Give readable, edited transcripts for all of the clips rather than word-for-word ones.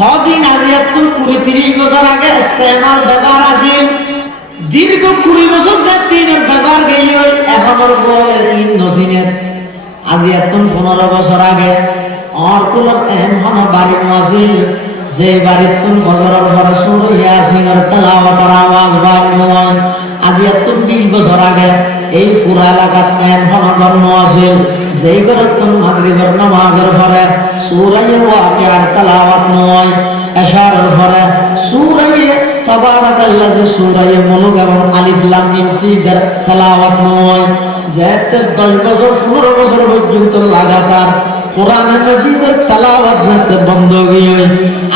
হদিন আজিয়াতুল 20-30 বছর আগে ইস্তেমাল ব্যবহার আছিল দীর্ঘ 20 বছর যে তিনের ব্যবহার গেই এখনর বলে ইন নসিনের আজিয়াতুল 15 বছর আগে আর কোন এমন বাড়ি নছিল যে বাড়িতুল ফজরের পরে সূরা ইয়াসিনের তেলাওয়াতের আওয়াজ বাইর হয়। আজিয়াতুল 20 বছর আগে এই পুরা এলাকাত এমন জন্ম আছিল যেই ঘরতুল মাগরিবের নামাজের পরে সূরা ওয়াকিয়ার তেলাওয়াত নয়, এশারের পরে সূরা তাবারাকাল্লাযী সূরা মুলক এবং আলিফ লাম মিম সিজদার তেলাওয়াত নয়। যে 10 বছর 15 বছর পর্যন্ত লাগাতার কোরআনে মাজিদের তেলাওয়াত যাতে বন্ধ গিয়ে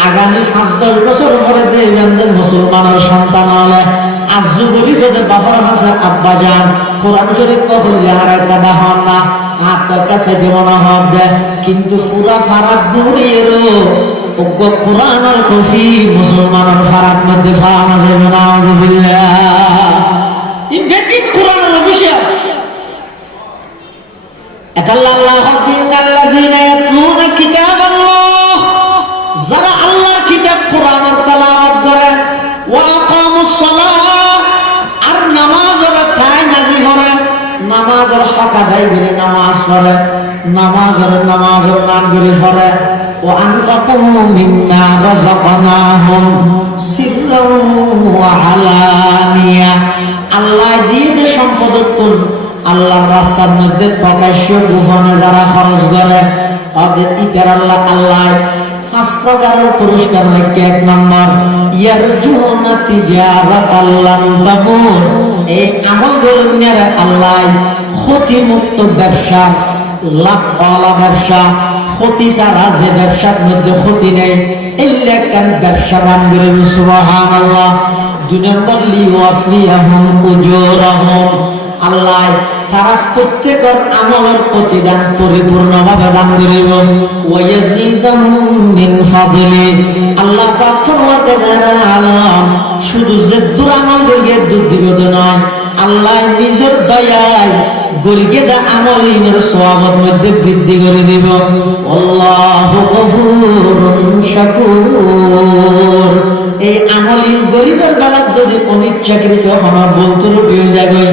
আগামী 5-10 বছর পরে দেখবেন যে মুসলমানের সন্তান হলে আজু গরিবদের বাবার কাছে আব্বা যান কোরআন শরীফ পড়লে আর একটা দাহন না আপনার কাছে দেওয়া হবে, কিন্তু পুরা ফারাক দূরের ওগ্য কোরআনের কফি মুসলমানের ফারাক মধ্যে ফানা যাবে না। আউযুবিল্লাহ ইনভেটিভ কোরআনের অভিষেক আল্লাহ দিনাল্লাযীনা ইয়াতলুনা কিতাবাল্লাহ, যারা আল্লাহর কিতাব কোরআনের তেলাওয়াত করে ওয়া আকামুস সালাহ আর নামাজের কায়েম নাজি করে, নামাজের হক আদায় করে নামাজ পড়ে, নামাজের নাম করে পড়ে ও আনফাকু মিম্মা রাযাকনাহুম সিররাও ওয়া আলানিয়া, আল্লাহ দিয়ে যে সম্পদ আল্লাহর রাস্তার মধ্যে প্রকাশ্য গোপনে যারা খরচ করে তাদের ইকার আল্লাহ 5 প্রকারের পুরস্কার রাখে। 1 নম্বর ইয়ারজুনা তিজারাতাল লান তাবুর, এই আমলগুলোর আল্লাহ ক্ষতি মুক্ত ব্যবসা, লাভওয়ালা ব্যবসা, ক্ষতি ছাড়া যে ব্যবসার মধ্যে ক্ষতি নেই এল্লা কান ব্যবসা দান করে। সুবহানাল্লাহ। 2 নম্বর লিওয়াফিয়াহুম উজুরাহুম, আল্লাহ তারা প্রত্যেকের আমলের প্রতিদান পরিপূর্ণভাবে দান করিব। ওয়ায়াজিদাহুম মিন ফাদলি, আল্লাহ পাক ফরমাতে আলাম শুধু যে দূর আমল গরিয়ে দূর দিবেন নয়, আল্লাহ নিজের দয়ায় গরিয়ে দা আমলিনের সওয়াবের মধ্যে বৃদ্ধি করে দিব। আল্লাহু গফুরুন শাকুর, এই আমলিন গরিবের বেলা যদি অনিচ্ছাকৃত হন বলতে রুটিয়ে যাবে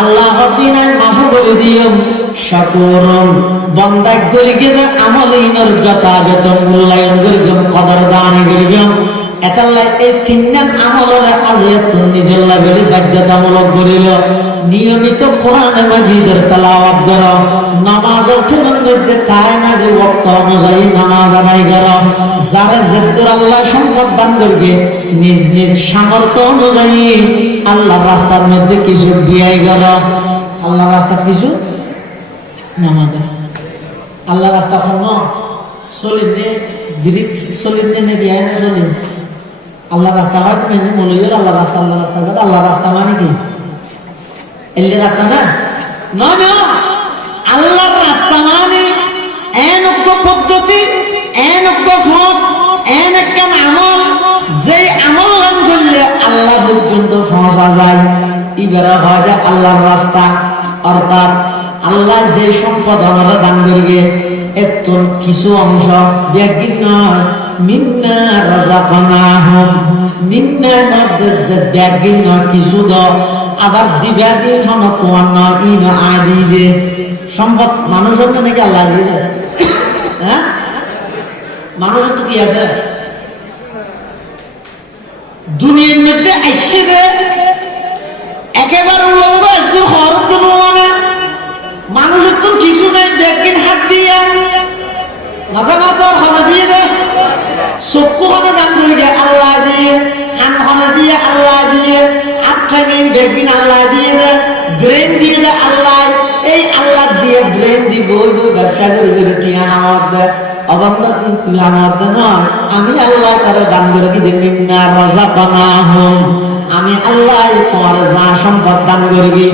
আল্লাহ দিনায় মাফ করে দিও। শাকুরুন, বান্দা গরিয়ে দা আমলিনের যথাযথ মূল্যায়ন করিব, কদর দান করিব। এতাল্লাহ এই 3 আমলের আজিয়াতুন নিজের লাগলে বাধ্যতামূলক করিল। নিয়মিত কোরআনে মাজিদের তেলাওয়াত করো, নামাজের ঠিকমত মধ্যে কায়েম আছে ওয়াক্ত অনুযায়ী নামাজ আদায় করো। যারা যেদুর আল্লাহ সম্পদ দান করবে নিজ নিজ সামর্থ্য অনুযায়ী আল্লাহর রাস্তার মধ্যে কিছু ব্যয় করো। আল্লাহর রাস্তা কিছু নামাজ, আল্লাহর রাস্তা কোন চলিনে বিরিক চলিনে নে ব্যয় না চলিন আল্লাহ রাস্তা হয় তুমি মলির আল্লাহ রাস্তা, আল্লাহ রাস্তা আল্লাহ রাস্তা মানে কি এলে রাস্তা না না, আল্লাহর রাস্তা মানে এনজ্ঞ পদ্ধতি, এনজ্ঞ পথ, একটা আমল যে আমল লাভ করলে আল্লাহ পর্যন্ত পৌঁছা যায়। এবারে হয় যে আল্লাহর রাস্তা, অর্থাৎ আল্লাহ যে সম্পদ আমরা দান করবে এত কিছু অংশ ব্যাগিন নয়, মিন্না রাযাকনাহুম, মিন্না মধ্যে যে ব্যাগিন নয় কিছু দ আবার দিবা দিয়ে হন তোমার নয় ইন আদি দে সম্পদ মানুষের তো নাকি আল্লাহ দিয়ে দেয়। হ্যাঁ, মানুষের তো কি আছে দুনিয়ার মধ্যে আসছে দে একেবারে উলঙ্গ একটু হরত মানে মানুষের তো কিছু নেই, ব্যাগিন হাত দিয়ে মাথা মাথা হনে দিয়ে দে, চক্ষু হনে দান দিয়ে আল্লাহ দিয়ে, কান হনে দিয়ে আল্লাহ দিয়ে, আত্মামিন বেগিন আল্লাহ দিয়ে দে, ব্রেন দিয়ে দে আল্লাহ। এই আল্লাহ দিয়ে ব্রেন দিব ব্যবসা করে করে টিয়া আমার দে অবস্থা কিন্তু আমার দে নয়, আমি আল্লাহ তারা দান করে কি দেখি না রাযাকনাহুম, আমি আল্লাহ তোমার যা সম্পদ দান করবি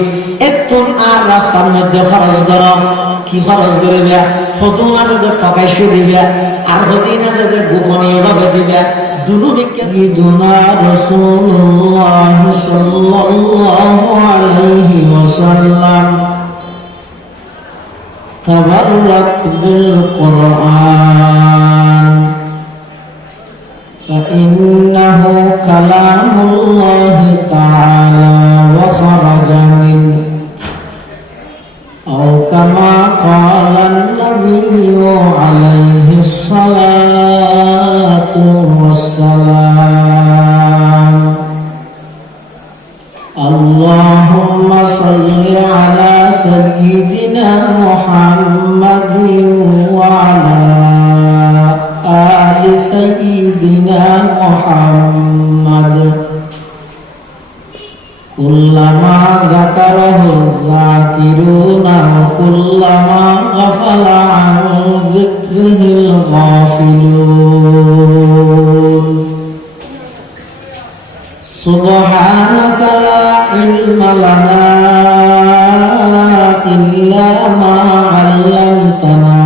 এতুন আর রাস্তার মধ্যে খরচ করো। কি খরচ করবে? হতুন আছে যে প্রকাশ্য দিবে আর হতিন আছে যে গোপনীয় ভাবে দিবে। দুনুনা রাসূলুল্লাহ সাল্লাল্লাহু আলাইহি ওয়াসাল্লাম তাবাররাক বিল কুরআন فإنه كلام الله تعالى وخرج منه أو كما قال النبي عليه الصلاة والسلام اللهم صل على سيدنا محمد وعلى آل سيدنا محمد كلما ذكره الذاكرون وكلما غفل عن ذكره الغافلون سبحانك لا علم لنا إلا ما علمتنا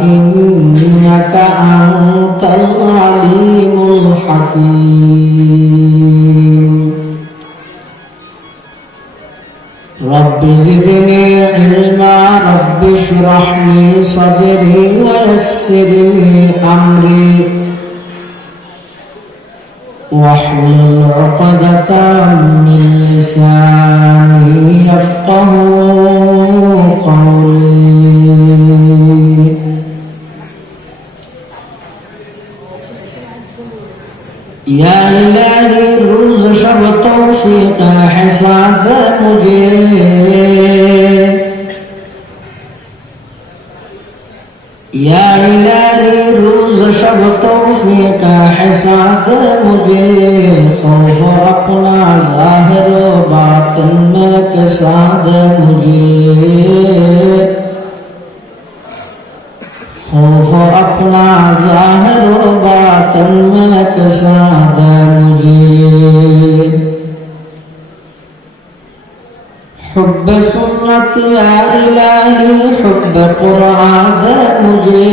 إنك أنت العليم الحكيم رب زدني علما رب اشرح لي صدري ويسر لي أمري واحلل عقدة من لساني يفقه قولي या इलाही रोज शब तौफीक हिसाब मुझे या इलाही रोज शब तौफीक हिसाब मुझे खौफ अपना जाहिर बातिन में के साथ मुझे खौफ अपना ज़ाहिर बातिन में के साथ मुझे हुब्ब सुन्नत या इलाही हुब्ब कुरान मुझे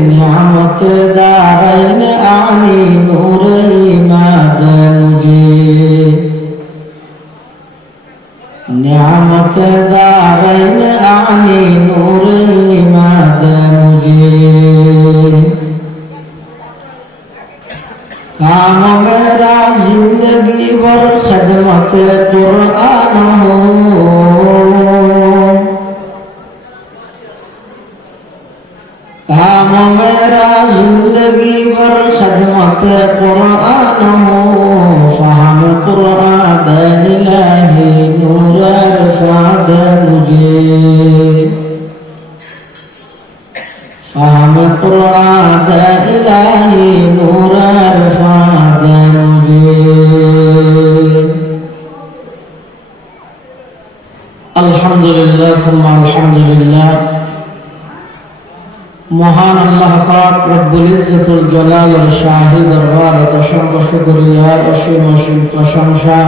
नियामत दारैन आनी नूर ईमान मुझे नियामत दारैन आनी नूर ईमान मुझे काम मेरा जिंदगी भर खिदमत कुरान हो काम मेरा जिंदगी भर खिदमत कुरान हो फहम कुरान इलाही नूर इरफान मुझे फहम कुरान इलाही नूर इरफान मुझे अल्हम्दुलिल्लाह सुम्मा अल्हम्दुलिल्लाह মহান আল্লাহ পাক রব্বুল ইজ্জতুল জালালের শাহী দরবারে অসংখ্য শুকরিয়া অসীম অসীম প্রশংসা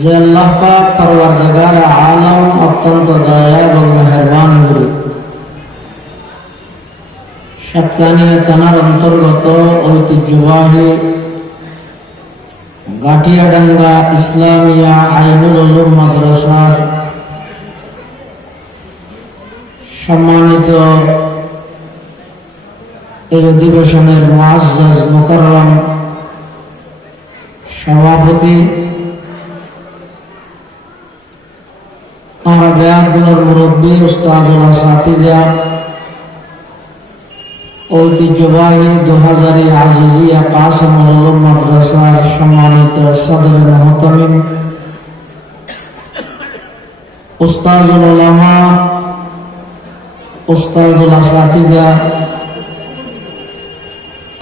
যে আল্লাহ পাক পরওয়ারদিগার আলম অত্যন্ত দয়া এবং মেহেরবান করি সাতকানিয়া থানার অন্তর্গত ঐতিহ্যবাহী গাটিয়াডাঙ্গা ইসলামিয়া আইনুল উলুম মাদ্রাসার সম্মানিত এই অধিবেশনের মুআজ্জাজ মুকাররম সভাপতি আমরা বেয়াগুলোর মুরব্বী উস্তাদুল আসাতিজা ঐতিহ্যবাহী 2000 আজিজিয়া কাসিমুল উলুম মাদ্রাসার সম্মানিত সদর মুহতামিম উস্তাদুল উলামা উস্তাদুল আসাতিজা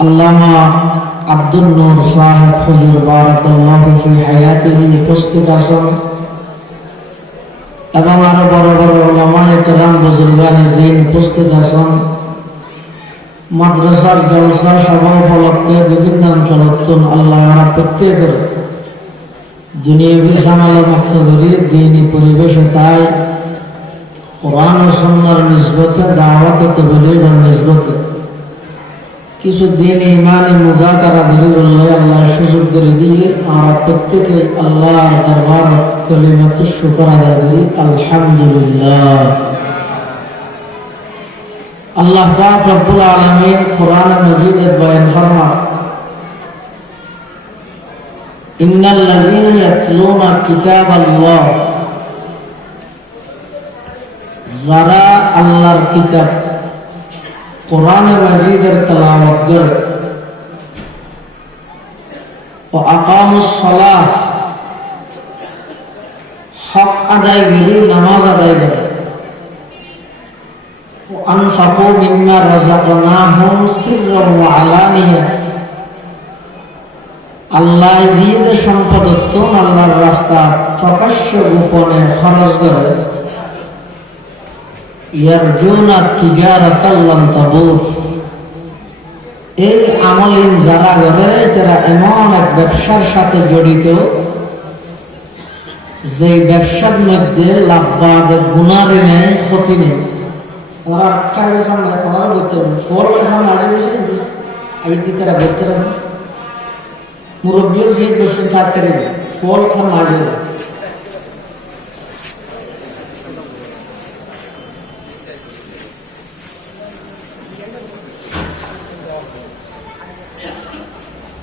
আল্লামা আব্দুল নূর সাহেব হুজুর বারাকাল্লাহু ফি হায়াতিহি উপস্থিত আছেন এবং আরো বড় বড় উলামায়ে কেরাম বুজুর্গানে দ্বীন উপস্থিত আছেন মাদ্রাসার জলসা সভা উপলক্ষে বিভিন্ন অঞ্চলতুন আল্লাহ প্রত্যেকের দুনিয়াবি সামালে মক্তদরি দ্বীনি পরিবেশে তাই কোরআন ও সুন্নাহর নিসবতে দাওয়াতে তাবলীগের নিসবতে কিছু দিন ইমানি মুযাকারা দিলে আল্লাহ সুযোগ করে দিয়ে আমরা প্রত্যেকে আল্লাহর দরবারে কালিমাতুশ শুকর আদায় করি আলহামদুলিল্লাহ আল্লাহ পাক রব্বুল আলামিন কোরআন মাজিদের বয়ান ফরমান ইন্নাল্লাযীনা ইয়াতলুনা কিতাবাল্লাহ, যারা আল্লাহর কিতাব কোরআন মাজিদের তেলাওয়াত করে ও আকামুস সালাহ, হক আদায় করে নামাজ আদায় করে ও আনফাকু মিম্মা রাযাকনাহুম সিররান ওয়া আলানিয়া, আল্লাহ দিয়ে যে সম্পদ উত্তম আল্লাহর রাস্তা প্রকাশ্য গোপনে খরচ করে ইয়ারজুনা তিজারাতাল লান তাবুর, এই আমলিন যারা করে তারা এমন এক ব্যবসার সাথে জড়িত যে ব্যবসার মধ্যে লাভবাদের গুণারে নেই, ক্ষতি নেই। ওরা কারোর সামনে ওরা বলতে ফল সামনে আসবে আইতে তারা বলতে পারবে মুরব্বীর যে দোষী থাকতে দেবে ফল সামনে আসবে।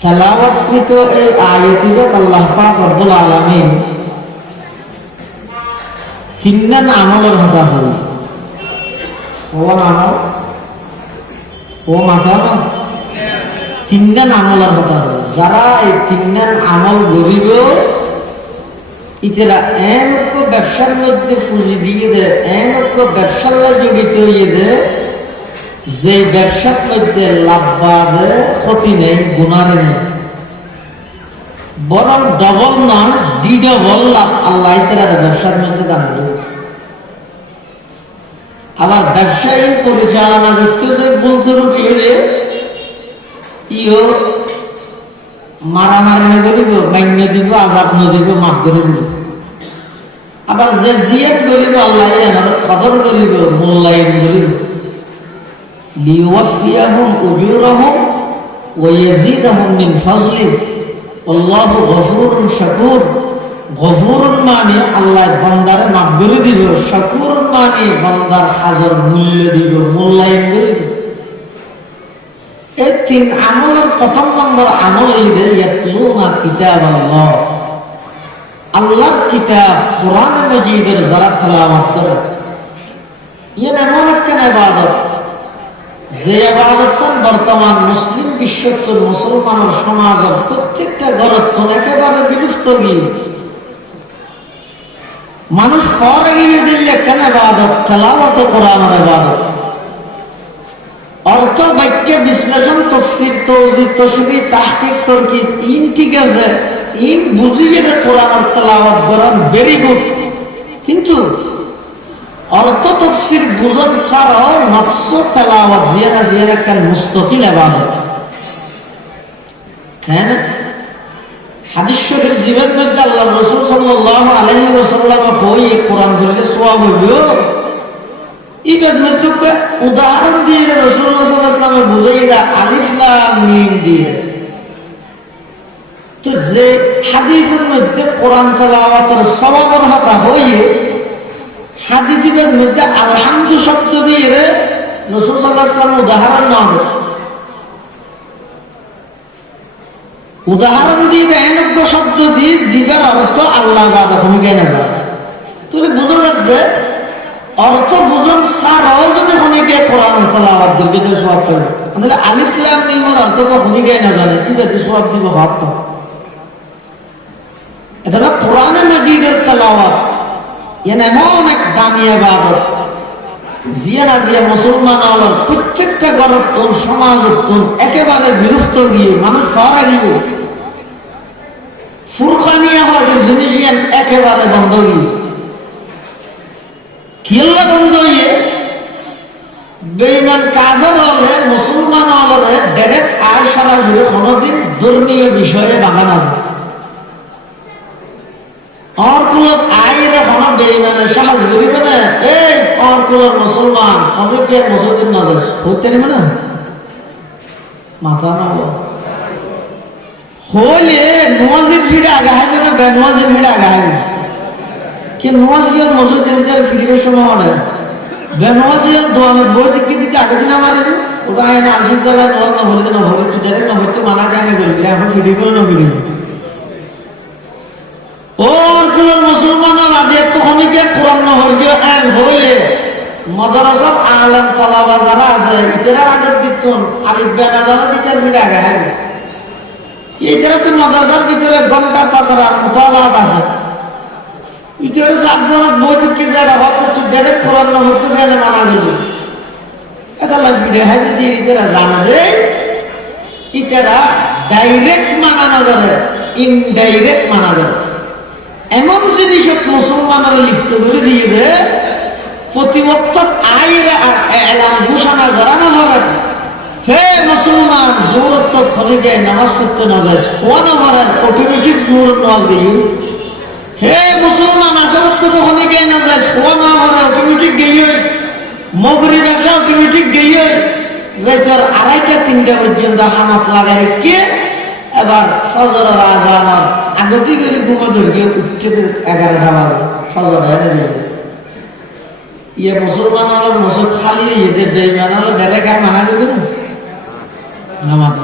তেলাওয়াতকৃত এই আয়াতিবাদ আল্লাহ পাক রব্বুল আলামিন তিনজন আমলের কথা হল। ও আমল ও মাথা না তিনজন আমলের কথা হল। যারা এই তিনজন আমল গরিব ইতেরা এন ব্যবসার মধ্যে পুঁজি দিয়ে দেয়, এন ব্যবসার জড়িত হয়ে দেয় যে ব্যবসার মধ্যে লাভবাদে ক্ষতি নেই, গুণারে নেই, বরং ডবল নয় দ্বিডবল লাভ আল্লাহ তারা ব্যবসার মধ্যে দান করে। আবার ব্যবসায়ী পরিচালনা করতে যে বলতে রুটি হলে ইও মারামারি করিব, মান্য দিব, আজাব ন দিব, মাফ করে দিব। আবার যে জিয়ান করিব আল্লাহ কদর করিব, মূল্যায়ন করিব। লিওয়াফিয়াহুম উজুরাহুম ওয়া ইয়াজিদাহুম মিন ফাজলিহি আল্লাহু গফুরুন শাকুর। গফুরুন মানে আল্লাহ বান্দারে মাফ করে দিব, শাকুরুন মানে বান্দার হাজার মূল্য দিব, মূল্যায়ন করে দিব। এই তিন আমলের প্রথম নম্বর আমল এই যে ইয়াতলুনা কিতাবাল্লাহ, আল্লাহর কিতাব কোরআন মাজিদের যারা তেলাওয়াত করে, ইয়ে এমন একটা ইবাদত যে ইবাদতটা বর্তমান মুসলিম বিশ্বস্তর মুসলমানের সমাজের প্রত্যেকটা ঘরত্ব একেবারে বিলুপ্ত গিয়ে মানুষ পরে গিয়ে দিলে কেন ইবাদত তেলাওয়াত কোরআনের ইবাদত। অর্থ বাক্য বিশ্লেষণ, তাফসীর, তাওজীহ, তাশরীহ, তাহকিক, তারকিব ইন ঠিক আছে, ইন বুঝিয়ে কোরআনের তেলাওয়াত করেন ভেরি গুড, কিন্তু অর্থ তাফসীর বুঝন ছাড়াও নফস তেলাওয়াত জিয়ানা জিয়ানা কাল মুস্তাকিল ইবাদত। কেন হাদিস শরীফ জীবন মধ্যে আল্লাহ রাসূল সাল্লাল্লাহু আলাইহি ওয়াসাল্লাম কই কোরআন পড়লে সওয়াব হইল। ইবাদ মধ্যে উদাহরণ দিয়ে রাসূলুল্লাহ সাল্লাল্লাহু আলাইহি ওয়াসাল্লাম বুঝাই দা আলিফ লাম মিম দিয়ে। তো যে হাদিসের মধ্যে কোরআন তেলাওয়াতের সওয়াবের কথা হইয়ে হাদিসের মধ্যে আলহামদু শব্দ দিয়ে রাসূল সাল্লাল্লাহু আলাইহি ওয়াসাল্লাম উদাহরণ না দেন, উদাহরণ দিয়ে দেয়নব্য শব্দ দিয়ে জীবের অর্থ আল্লাহ বাদ ভূমিকায় নেবে। তুমি বুঝো যাচ্ছে অর্থ বুঝন ছাড়াও যদি ভূমিকায় কোরআন তেলাওয়াত দিবে তো সওয়াব পাবে। তাহলে আলিফ লাম মিমের অর্থ তো ভূমিকায় না জানে কি বেশি সওয়াব দিব হাত তো। এটা কোরআন মাজিদের তেলাওয়াত এমন এক দামি ইবাদত জিয়ানা জিয়া মুসলমান হওয়ার প্রত্যেকটা গড়তন সমাজ একেবারে বিলুপ্ত গিয়ে মানুষ ফরা গিয়ে ফুরকানিয়া হওয়ার জিনিস একেবারে বন্ধ গিয়ে খেলা বন্ধ হইয়ে বেঈমান কাফের হলে মুসলমান হলে ডাইরেক্ট আয় সরাসরি কোনোদিন ধর্মীয় বিষয়ে বাগান হবে। और कुलत आई रे खाना बेईमाने साहब गरीब ने ए और कुलर मुसलमान हमें क्या मस्जिद नजर होते नहीं ना माता ना हो ले नवाज़िब फिर आगा है ना बेनवाज़िब फिर आगा है कि नवाज़िब मस्जिद इधर फिर सुना है বেনওয়াজিয়াল দোয়ানের বই দিকে দিতে আগে দিন আমার ওটা আইনে আশিক জ্বালায় নয় না ভরিতে না ভরি তুই ডাইরেক্ট না ভরতে মানা যায় না বলবি এখন ফিরে করে না ফিরে ওর কোন মুসলমানের আজ এতক্ষণিকে কোরআন না হইবে এক হইলে মাদ্রাসার আলেম তলাবা যারা আছে ইতারা আগের দিতুন আলিফ বেনা যারা দিতে মিলে আগে হাইবে ইতারা তো মাদ্রাসার ভিতরে ঘন্টা তারা মুতালাত আছে ইতারা জাগরত বই দিকে যারা হয়তো তুই ডাইরেক্ট কোরআন না হইতে গেলে মানা গেলি এটা লাফিয়ে হাইবে দিয়ে ইতারা জানা দেয় ইতারা ডাইরেক্ট মানা না করে ইনডাইরেক্ট মানা করে এমন জিনিস মুসলমানের লিপ্ত করে দিয়ে দে প্রতিবক্ত আইরে এলান ঘোষণা করা না ভরেন হে মুসলমান জোরত ফলে গিয়ে নামাজ পড়তে না যায় কোয়া না ভরেন অটোমেটিক জোর নামাজ গিয়ে হে মুসলমান আসবত তো ফলে গিয়ে না যায় কোয়া না ভরেন অটোমেটিক গিয়ে মগরি ব্যবসা অটোমেটিক গিয়ে রাতের 2:30-3টা পর্যন্ত হামাত লাগাই কে এবার ফজরের আজান আগতি করে ঘুমে ধরে উঠতে 11টা বাজে ফজর ইয়ে মুসলমান হলো মসজিদ খালি ইয়ে বেইমান হলো ডাইরেক্ট আর মানা যাবে না নামাজ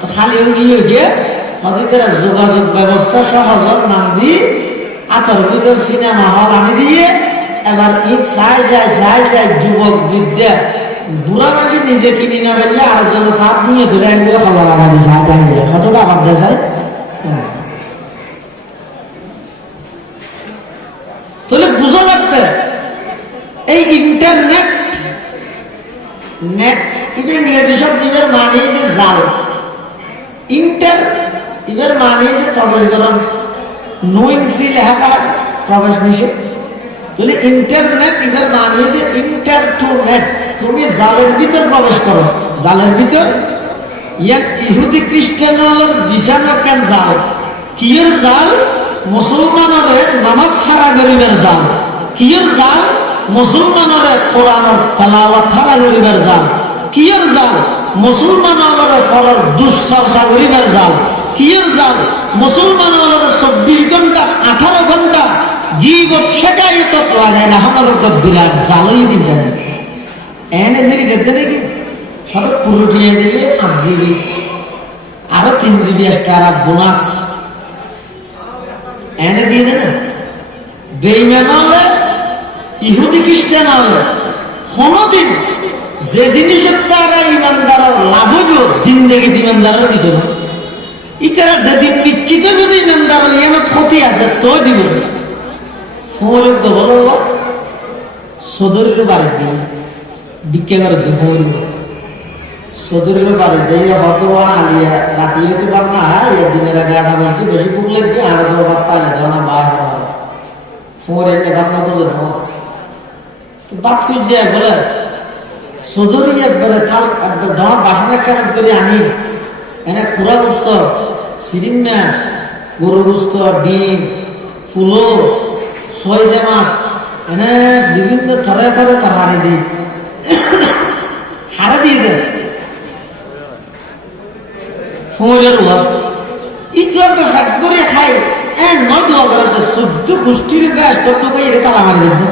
তো খালি গিয়ে গিয়ে নদীতে যোগাযোগ ব্যবস্থা সহজর নাম দিয়ে আতর ভিতর সিনেমা হল আনি দিয়ে এবার ঈদ চাই যুবক বিদ্যা বুড়া নাকি নিজে কিনি না ফেললে আরেকজন সাপ নিয়ে ধরে একগুলো খোলা লাগা দিয়ে সাপ দিয়ে কতটা আবার দেয় তাহলে বুঝো লাগতে এই ইন্টারনেট নেট ইংরেজি শব্দের মানে জাল ইন্টার ইবের মানে প্রবেশ করেন নো এন্ট্রি লেখাটা প্রবেশ নিষেধ তাহলে ইন্টারনেট ইবের মানে ইন্টার টু নেট তুমি জালের ভিতর প্রবেশ করো জালের ভিতর ইহুদি খ্রিস্টানের বিছানো কেন জাল কিয়ের জাল মুসলমানের নামাজ হারা গরিবের জাল কিয়ের জাল মুসলমানের কোরআনের তেলাওয়াত হারা গরিবের জাল কিয়ের জাল মুসলমানের ফরজ দুশ্চর্চা গরিবের জাল কিয়ের জাল মুসলমানের 24 ঘন্টা 18 ঘন্টা গীবত শেখায়ত লাগায় না হলো বিরাট জালই দিন এনে ফেরি দেখতে নাকি হঠাৎ পুরো টিয়ে দিলে 5 GB আরো 3 GB এক্সট্রা বোনাস এনে দিয়ে দেন বেঈমান হলে ইহুদি খ্রিস্টান হলে কোনদিন যে জিনিসের দ্বারা ইমানদারের লাভ হইব জিন্দেগি ইমানদারের দিত না ইতারা যেদিন বিচ্ছিত যদি ইমানদারের ইয়ানত ক্ষতি আছে তো দিব ফোন তো বলো সদরের বাড়ি দিয়ে ভিক্ষা করে দিয়ে ফোন সদরের বাড়ি যে হয়তো আলিয়া রাতি হইতে পার না দিনের আগে 8টা বাজছে বেশি ভুক লাগছে আর বার্তা আলে দেওয়া না বাইর হওয়া ফোন এনে ভাবনা বোঝে বাদ করে বলে সদরি একবারে থাল একবার ডর বাসন কেন করে আনি এনে কুড়া গুস্ত সিরিং মাছ গরু গুস্ত ডিম ফুলো সরিষা মাছ এনে বিভিন্ন থরে থরে তার হারে দিই হারে দিয়ে দেয় ফোনের অভাব ইচ্ছা ফ্যাট করে খাই নয় দোয়া করে 14 গোষ্ঠীর ব্যাস তোর তো এটা তালা মারি দেখবো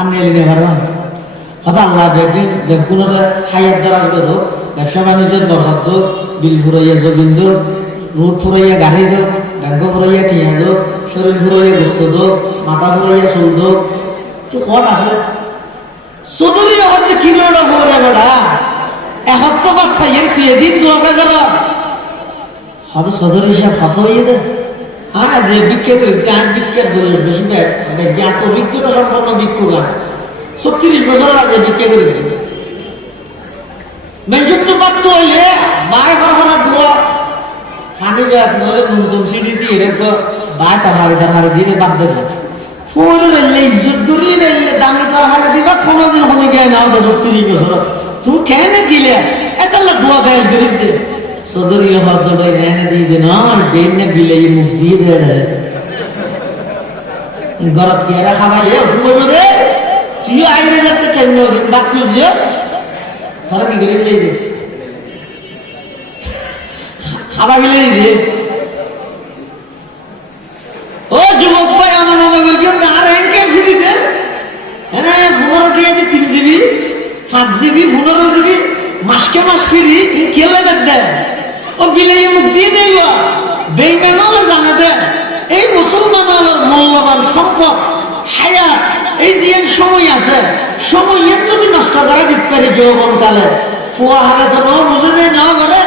আমি এলিনে পারবা হয়তো আল্লাহ দেখবেন ব্যাগগুলোর হাইয়ার দ্বারা হোক ব্যবসা বাণিজ্যের বরহত হোক বিল ফুরাইয়া যোগিন্দ রোড ফুরাইয়া গাড়ি হোক ভাগ্য ফুরাইয়া টিয়া হোক শরীর ফুরাইয়া গোস্ত হোক মাথা ফুরাইয়া চুল হোক কত আছে চৌধুরী এখন কিলোটা ফুরে বেড়া এখন তো বাচ্চা এর খুঁয়ে দিন দোয়া কর হয়তো চৌধুরী সাহেব হত হইয়ে দেয় আর যে বিক্ষে করি তার বিক্ষের বলে বেশি এত বিক্ষতা সম্পন্ন বিক্ষু গান 36 বছর আছে বিক্ষে করি মেঞ্জুক্ত পাত্র হইলে বাই হরা দোয়া খানি ব্যাগ নলে নুনতুম সিঁড়ি দিয়ে এরকম বাই তরহারি দিয়ে বাদ দেবে ফুল রেলে ইজ্জত করি রেলে দামি তরহারি দিবা কোনোদিন হনে গিয়ে নাও তো 36 বছর তুই কেন দিলে একাল্লা দোয়া গায়ে গরিব দে সদরি হরদটা এনে দিয়ে দে না বেনে বিলে মুখ দিয়ে দেয় গরত কি এরা খাবাইলে ফুল রে তুই আইরে যেতে চাই না বাকি জেস তারা কি গরিব লেই দে খাবা বিলে দে ও যুবক ভাই আনন্দ করবি আর এনকে ফিরি দে এনে 15 দিয়ে 3 ও বিলাই মুখ দিয়ে দেব বেঈমান হলে জানা দে এই মুসলমানের মূল্যবান সম্পদ হায়াত এই যে সময় আছে সময় যদি নষ্ট করে দিতে পারি যৌবনকালে ফুয়া হালে তো বুঝে দেয় না করে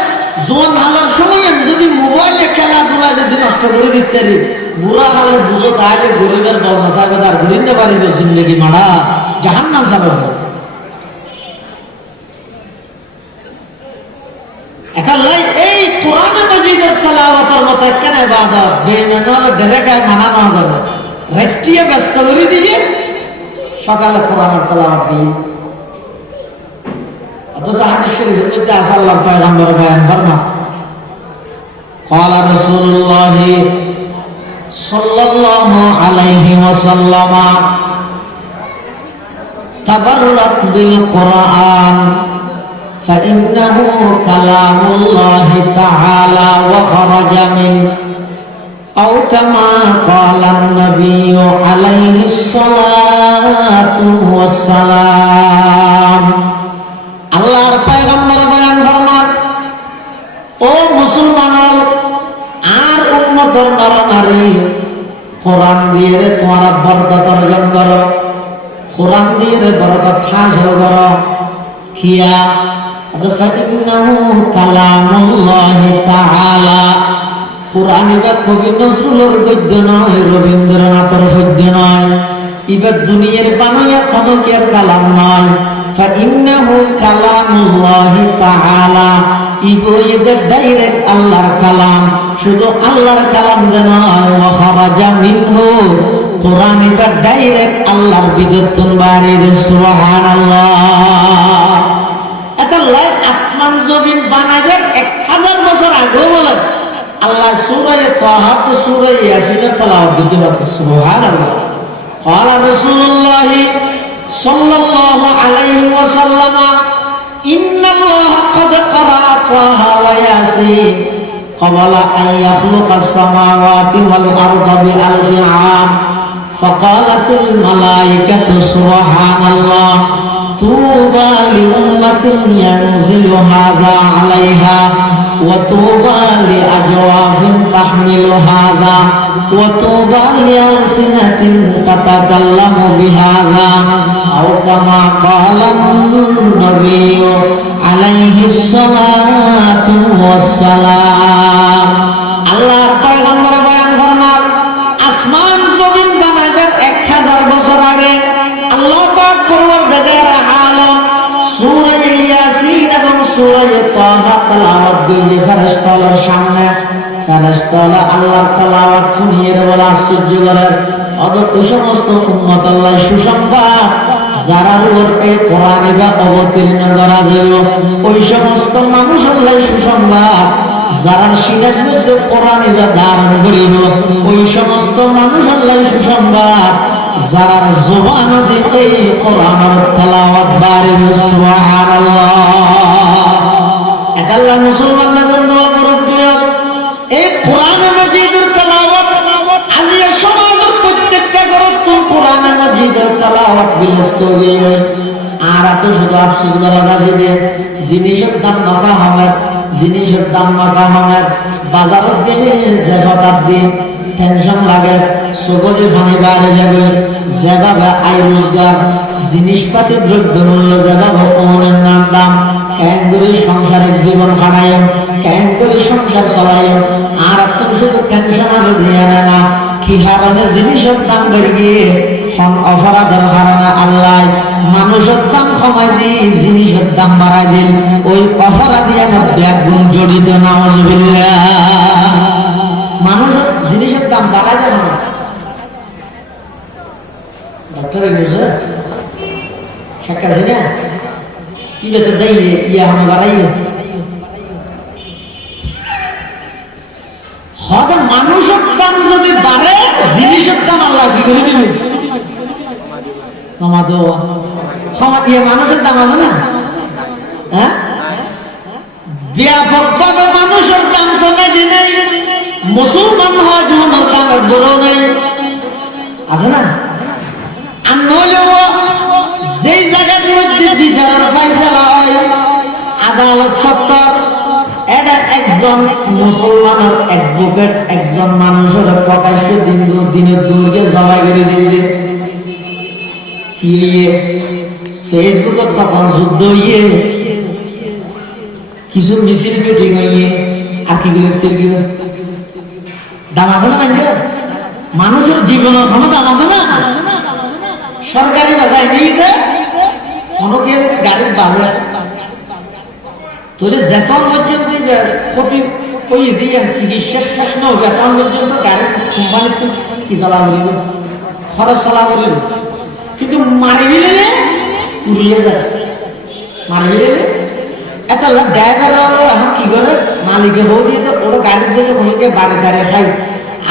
জোয়ান হালার সময় যদি মোবাইলে খেলাধুলা যদি নষ্ট করে দিতে পারি বুড়া হালে বুঝো তাহলে গরিবের বর্ণ থাকবে তার ঘুরিতে পারিবে জিন্দগি মারা জাহান্নাম চালাবে এই কোরআনে মাজিদের তেলাওয়াতের মতো কেন ইবাদত বেঈমান হলে ডেরেকায় মানা না যাবে রাত্রিয়ে ব্যস্ত করে দিয়ে সকালে কোরআনের তেলাওয়াত দিয়ে অথচ হাদিস শরীফের মধ্যে আছে আল্লাহর পয়গম্বর বয়ান ফরমান قال رسول الله صلى الله عليه وسلم تبرك بالقرآن فإنه كلام الله تعالى وخرج منه أو كما قال النبي عليه الصلاة والسلام আল্লাহর পয়গম্বর বয়ান ফরমান ও মুসলমান আর উম্মতের নরনারী কোরআন দিয়ে তোমরা বরকত অর্জন করো কোরআন দিয়ে বরকত হাসিল করো কিয়া ফাইন্নাহু কালামুল্লাহি তাআলা কোরআন ইবা কবি নজরুলের গদ্য নয় রবীন্দ্রনাথের গদ্য নয় ইবা দুনিয়ার বানায়া খনকের কালাম নয় ফাইন্নাহু কালামুল্লাহি তাআলা ইবো ইদা ডাইরেক্ট আল্লাহর কালাম শুধু আল্লাহর কালাম নয় ওয়া খারাজা মিনহু কোরআন ইবা ডাইরেক্ট আল্লাহর বিদর্তন বাড়ির সুবহানাল্লাহ আল্লাহ আসমান জমিন বানাবেন 1000 বছর আগেও বলেন আল্লাহ সূরা তাহা তো সূরা ইয়াসিনের তেলাওয়াত দিতে হবে সুবহানাল্লাহ قال رسول الله صلى الله عليه وسلم إن الله قد قرأ طه وياسين قبل أن يخلق السماوات والأرض ب1000 عام فقالت الملائكة سبحان الله طوبى لأمة ينزل هذا عليها وطوبى لأجواف تحمل هذا وطوبى لألسنة تتكلم بهذا أو كما قال النبي عليه الصلاة والسلام الله পয়গম্বর বয়ান ফরমান আসমান জমিন বানাবেন 1000 বছর আগে আল্লাহ পাক পরওয়ারদিগার আলম সূরা ইয়াসিন এবং সূরা তাহা তেলাওয়াত করলে ফেরেশতাদের সামনে ফেরেশতারা আল্লাহর তেলাওয়াত শুনিয়ে বলে আশ্চর্য করেন ওই সমস্ত উম্মত আল্লাহ সুসংবাদ যারা উপর এই কোরআন বা অবতীর্ণ করা যাবে ওই সমস্ত মানুষ আল্লাহ সুসংবাদ যারা সিনার মধ্যে কোরআন বা ধারণ করিব ওই সমস্ত মানুষ আল্লাহ সুসংবাদ যারা জবান দিয়ে এই কোরআনের তেলাওয়াত বাড়িবে সুবহানাল্লাহ এটা আল্লাহ মুসলমানদের জন্য পরোপকার এই কোরআন মাজিদের তেলাওয়াত আজিয়া সমাজের প্রত্যেকটা ঘরে কোরআন মাজিদের তেলাওয়াত বিলুপ্ত হয়ে যায় আর এত শুধু আফসোস করা আছে যে জিনিসের দাম মাথা হবে জিনিসের দাম মাথা হবে বাজারের দিনে যে হঠাৎ দিন টেনশন লাগে সগজে পানি বাইরে যাবে যেভাবে আয় রোজগার জিনিসপাতি দ্রব্য মূল্য যেভাবে কমনের নাম দাম কেন করে সংসারের জীবন কাটায় কেন করে সংসার চলায় আর এখন শুধু টেনশন আছে দিয়ে না কি হারণে জিনিসের দাম বেড়ে গিয়ে অপরাধের কারণে আল্লাহ মানুষের দাম কমাই দিয়ে জিনিসের দাম বাড়াই দিন ওই অপরাধী মধ্যে একগুণ জড়িত নাউজুবিল্লাহ মানুষের জিনিসের দাম বাড়াই দেয় না ডাক্তার সাক্ষাৎ না কি বেতন দেয় ইয়া আমি বাড়াই হয়তো মানুষের দাম যদি বাড়ে জিনিসের দাম আল্লাহ কি করে দিবে কমাতো মানুষের দাম আছে না হ্যাঁ ব্যাপকভাবে মানুষের দাম তো নেই মুসলমান হওয়া জীবনের দাম বড় নেই আছে না আর নইলেও যেই জায়গার মধ্যে বিচারের ফাইসালা হয় আদালত চত্বর এটা এক একজন মুসলমানের অ্যাডভোকেট একজন মানুষের প্রকাশ্য দিনের দূরকে জবাই করে দিলে কি ফেসবুকত খতম যুদ্ধ হইয়ে কিছু মিছিল মিটিং হইয়ে আর কি করতে গিয়ে দাম আছে না মানুষের জীবনের কোনো দাম আছে না সরকারি বাজার নিয়ে অনেকে গাড়ির বাজার তোরে যেতন পর্যন্ত ক্ষতি ওই দিয়ে চিকিৎসার শেষ না হবে তখন পর্যন্ত গাড়ির কোম্পানির তো কি চলা করিব খরচ চলা করিব কিন্তু মারি দিলে উড়িয়ে যায় মারি দিলে একটা ড্রাইভার হলো এখন কি করে মালিকের বউ দিয়ে তো ওরা গাড়ির জন্য কোনোকে বাড়ি দাঁড়িয়ে খাই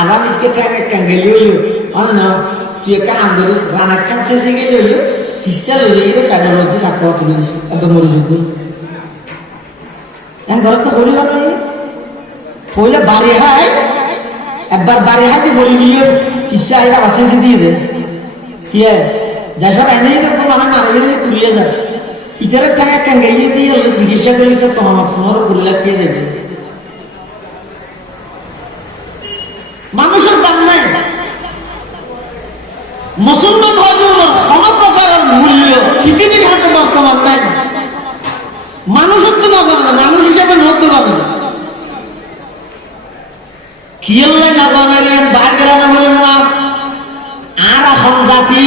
আগামীকে ক্যাঙ্গেলি হইল হয় না তুই একটা আন্দোলন রানার কান শেষে গেলে হইল হিসা লইলে গেলে ফেডার মধ্যে সাক্ষর তুলে দিস একদম মনোযোগ ঘরে তো হরি ভাব পড়লে বাড়ি হাই একবার বাড়ি হাতে বলি নিয়ে হিসা এরা বাসে দিয়ে দেয় কি দেশের এনে দেখবো মানে মারা গেলে কুড়িয়ে যায় ইতার টাকা ক্যাঙ্গাইয়ে দিয়ে চিকিৎসা করলে তো তোমার ফোনেরও 20 লাখ পেয়ে যাবে মানুষের দাম নাই মুসলমান হয়তো কোন প্রকারের মূল্য পৃথিবীর কাছে বর্তমান নাই মানুষের তো নগর না মানুষ হিসেবে নড়তে পারবে না খেয়াল নগরের বার গেলাম বলেন না আর এখন জাতি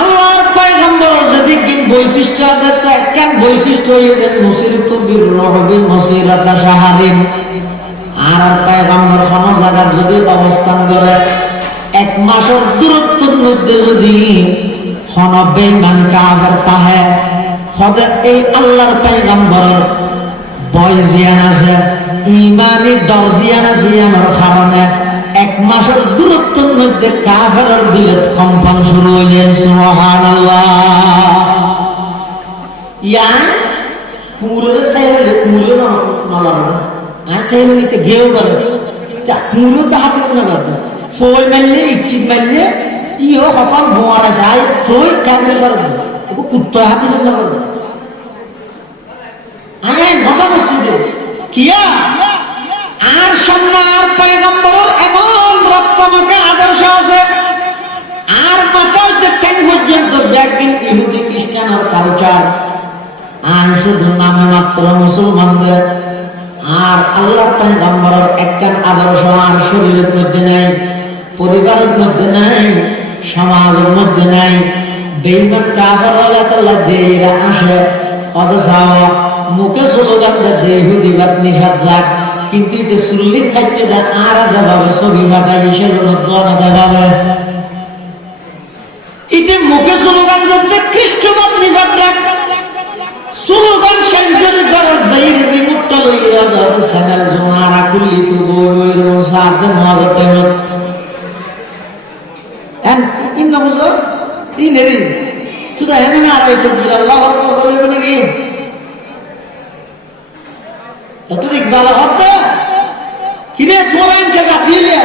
আল্লাহর পয়গম্বর যদি কি বৈশিষ্ট্য আছে তো একখান বৈশিষ্ট্য এদের মুসিরত বিরল হবে মুসিরাত সাহারিন আর পয়গম্বর কোন জায়গার যদি অবস্থান করে 1 মাসের দূরত্বের মধ্যে যদি কোন বেঈমান কাফের তাহে খোদা এই আল্লাহর পয়গম্বরের ভয় জিয়ান আছে ঈমানি ডর জিয়ান আছে আমার কারণে 1 মাসের দূরত্বের মধ্যে কাফেরের দিলে কম্পন শুরু হয়ে যায় সুবহানাল্লাহ ইয়া কুমুরের সাইলে কুমুরের নলারে আর সাইলে নিতে গেও করে তা কুমুর তো হাতে না করতে ফল মারলে ইটি মারলে ইও কখন বোয়ার আছে আর তুই কাগরে সর ও কুত্তা হাতে না করে আয় ভাষা মসজিদে কিয়া আর সামনে আর পয়গম্বরের এমন রক্তমাখা আদর্শ আছে আর মাথায় যে ট্যাং পর্যন্ত ব্যাগিন ইহুদি খ্রিস্টান আর কালচার আর শুধু নামে মাত্র মুসলমানদের আর আল্লাহর পয়গম্বরের একখান আদর্শ আর শরীরের মধ্যে নাই পরিবারের মধ্যে নাই সমাজের মধ্যে নাই বেঈমান কাফের হলে আল্লাহ দেইরা আসে অথচ মুখে স্লোগান দেয় ইহুদিবাদ নিষাদ যাক কিন্তু এটা সুল্লির খাইতে দেয় আর যেভাবে ছবি ফাটাই সেজন্য জনতাভাবে ইতে মুখে স্লোগান দিতে খ্রিস্টবাদ নিষাদ যাক স্লোগান সেঞ্চুরি করার যাই রিমোটটা লইয়া দাও চ্যানেল জোনারা খুললি তো বই রোজ সাথে মজা টেমত এন্ড ইন নবুজো ইনেরি শুধু এমন আর এই তো আল্লাহু আকবার বলবে নাকি ইকবাল হতে কিরে তোরা ইনকে জাতি লিয়া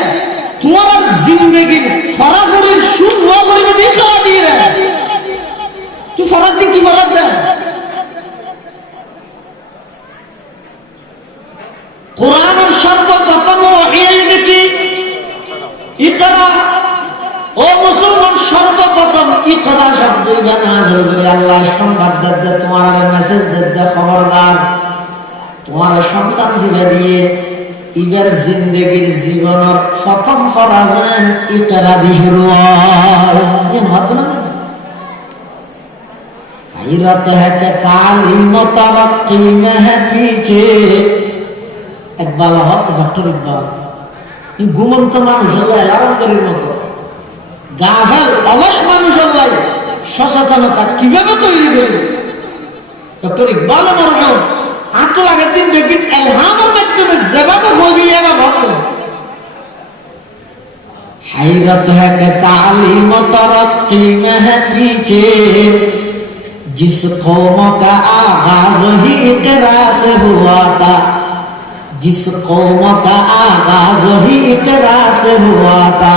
তোমার জিন্দেগি ফরাফরির সুর হওয়া করিবে দিন করা দিয়ে রে তুই ফরাদ দিন কি ফরাদ দে কোরআনের সর্বপ্রথম ওহী কি ইকরা ও মুসলমান সর্বপ্রথম ইকরা শব্দ নাযিল করে আল্লাহ সংবাদ দেয় তোমার মেসেজ দেয় খবরদার তোমার সন্তান জীবে দিয়ে ইবার জিন্দগির জীবনের প্রথম ফরাজান ইকরা দিয়ে শুরু হয় এই মাত্র হাইরাত है तालीम तरक्की में है पीछे ইকবাল হক ডক্টর ইকবাল এই ঘুমন্ত মানুষ আল্লাহ আরামকারীর মতো গাফেল অলস মানুষ আল্লাহ সচেতনতা কিভাবে তৈরি করবে ডক্টর ইকবাল মরহুম আট লাগার দিন দেখবেন এলহামের মাধ্যমে যেভাবে হয়ে যাবে ভাবতো हैरत है कि तालीम तरक्की में है पीछे जिस कौम का आगाज ही इकरा से हुआ था जिस कौम का आगाज ही इकरा से हुआ था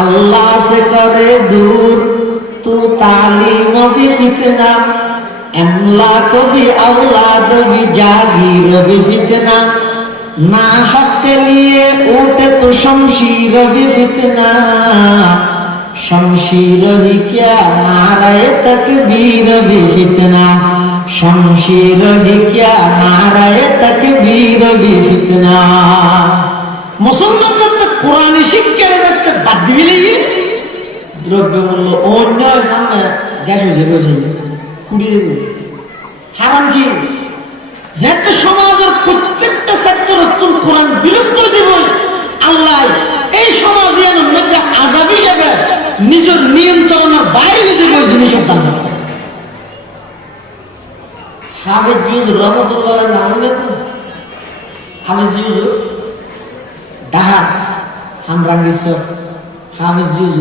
अल्लाह से करे दूर तू तालीम भी फितना এমলা কবি औलाद भी जागीर भी फितना ना हक के लिए उठे तो शमशीर भी फितना शमशीर ही क्या नाराए तकबीर भी फितना शमशीर ही क्या नाराए तकबीर भी फितना मुसलमान तो कुरानी शिक्षा लेते बात दिली द्रव्य मूल्य अन्य सामने গ্যাস হয়েছে বলছে কুড়িয়ে দেব হারাম কি যেহেতু সমাজের প্রত্যেকটা সেক্টর তুল কোরআন বিলুপ্ত দিব আল্লাহ এই সমাজের মধ্যে আযাব হিসেবে নিজের নিয়ন্ত্রণের বাইরে নিজের ওই জিনিস দান করতে হাফেজ জিউজ রহমতুল্লাহ নাম নেই হাফেজ জিউজ ডাহা হামরাঙ্গিশ্বর হাফেজ জিউজ